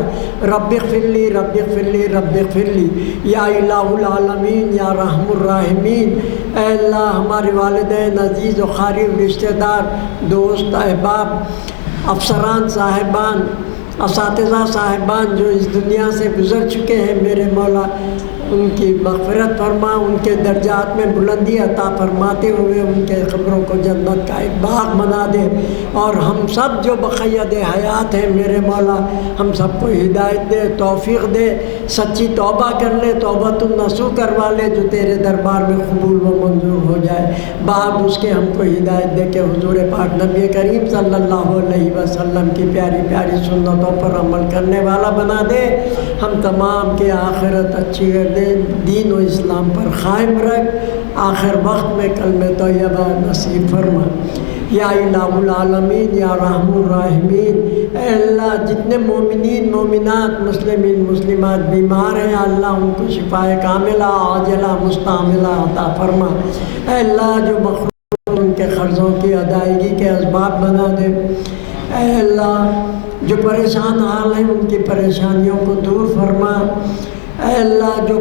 رب اغفر لی رب اغفر لی رب اغفر لی یا الہ العالمین یا رحم الراحمین. اے اللہ ہمارے والدین عزیز و قریب رشتہ دار دوست احباب افسران صاحبان اساتذہ صاحبان جو اس دنیا سے گزر چکے ہیں، میرے مولا ان کی مغفرت فرما، ان کے درجات میں بلندی عطا فرماتے ہوئے ان کے قبروں کو جنت کا ایک باغ بنا دے. اور ہم سب جو بقید حیات ہیں میرے مولا ہم سب کو ہدایت دے، توفیق دے، سچی توبہ کر لے، توبۃ النصوح کروا لے جو تیرے دربار میں قبول و منظور ہو جائے. بعد اس کے ہم کو ہدایت دے کے حضور پاک نبی کریم صلی اللہ علیہ وسلم کی پیاری پیاری سنتوں پر عمل کرنے والا بنا دے. ہم تمام کی آخرت اچھی کر دے، دین و اسلام پر قائم رکھ، آخر وقت میں کلمہ طیبہ نصیب فرما. یا الہ العالمین یا رحم الراحمین. اے اللہ جتنے مومنین مومنات مسلمین مسلمات بیمار ہیں اللہ ان کو شفاء کاملہ عاجلہ مستعملہ عطا فرما. اے اللہ جو مخلوق ان کے قرضوں کی ادائیگی کے اسباب بنا دے. اے اللہ جو پریشان حال ہیں ان کی پریشانیوں کو دور فرما. اے اللہ جو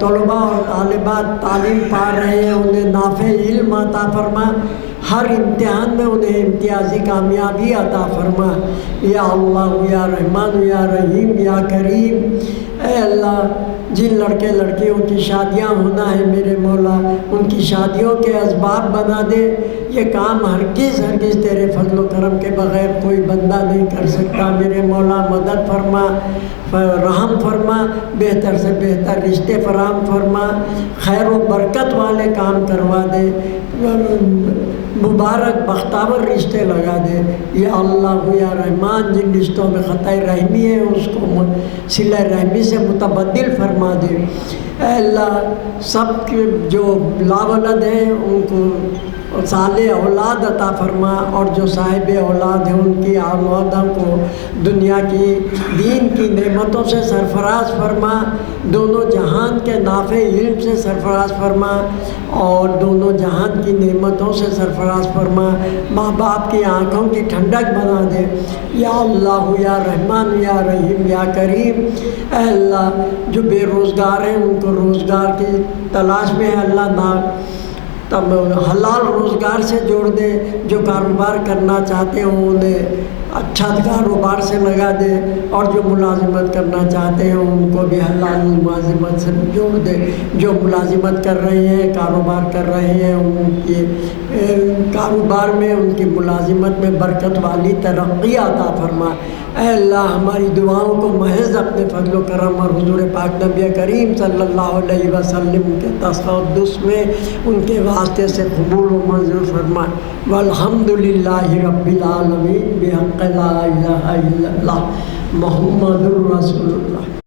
طلباء اور طالبات تعلیم پا رہے ہیں انہیں نافع علم عطا فرما. ہر امتحان میں انہیں امتیازی کامیابی عطا فرما. یا اللہ یا رحمان یا رحیم یا کریم. اے اللہ جن لڑکے لڑکیوں کی شادیاں ہونا ہے میرے مولا ان کی شادیوں کے اسباب بنا دے. یہ کام ہرگز ہرگز تیرے فضل و کرم کے بغیر کوئی بندہ نہیں کر سکتا. میرے مولا مدد فرما، رحم فرما، بہتر سے بہتر رشتے فراہم فرما، خیر و برکت والے کام کروا دے، مبارک بختاور رشتے لگا دے. یا اللہ یا رحمان جن رشتوں میں خطۂ رحمی ہے اس کو صلہ رحمی سے متبدل فرما دے. اے اللہ سب کے جو لاولد ہیں ان کو صالح اولاد عطا فرما، اور جو صاحب اولاد ہیں ان کی اولادوں کو دنیا کی دین کی نعمتوں سے سرفراز فرما، دونوں جہان کے نافع علم سے سرفراز فرما اور دونوں جہان کی نعمتوں سے سرفراز فرما. ماں باپ کی آنکھوں کی ٹھنڈک بنا دے. یا اللہ یا رحمان یا رحیم یا کریم. اے اللہ جو بے روزگار ہیں ان کو روزگار کی تلاش میں ہے اللہ نہ تب حلال روزگار سے جوڑ دے. جو کاروبار کرنا چاہتے ہوں انہیں اچھا کاروبار سے لگا دے، اور جو ملازمت کرنا چاہتے ہیں ان کو بھی حلال ملازمت سے جوڑ دے. جو ملازمت کر رہے ہیں کاروبار کر رہے ہیں ان کے کاروبار میں ان کی ملازمت میں برکت والی ترقی عطا فرما. اے اللہ ہماری دعاؤں کو محض اپنے فضل و کرم اور حضور پاک نبی کریم صلی اللہ علیہ وسلم کے تقدس میں ان کے واسطے سے قبول و منظور فرما. والحمدللہ رب العالمین بحق لا الہ الا اللہ محمد الرسول اللہ.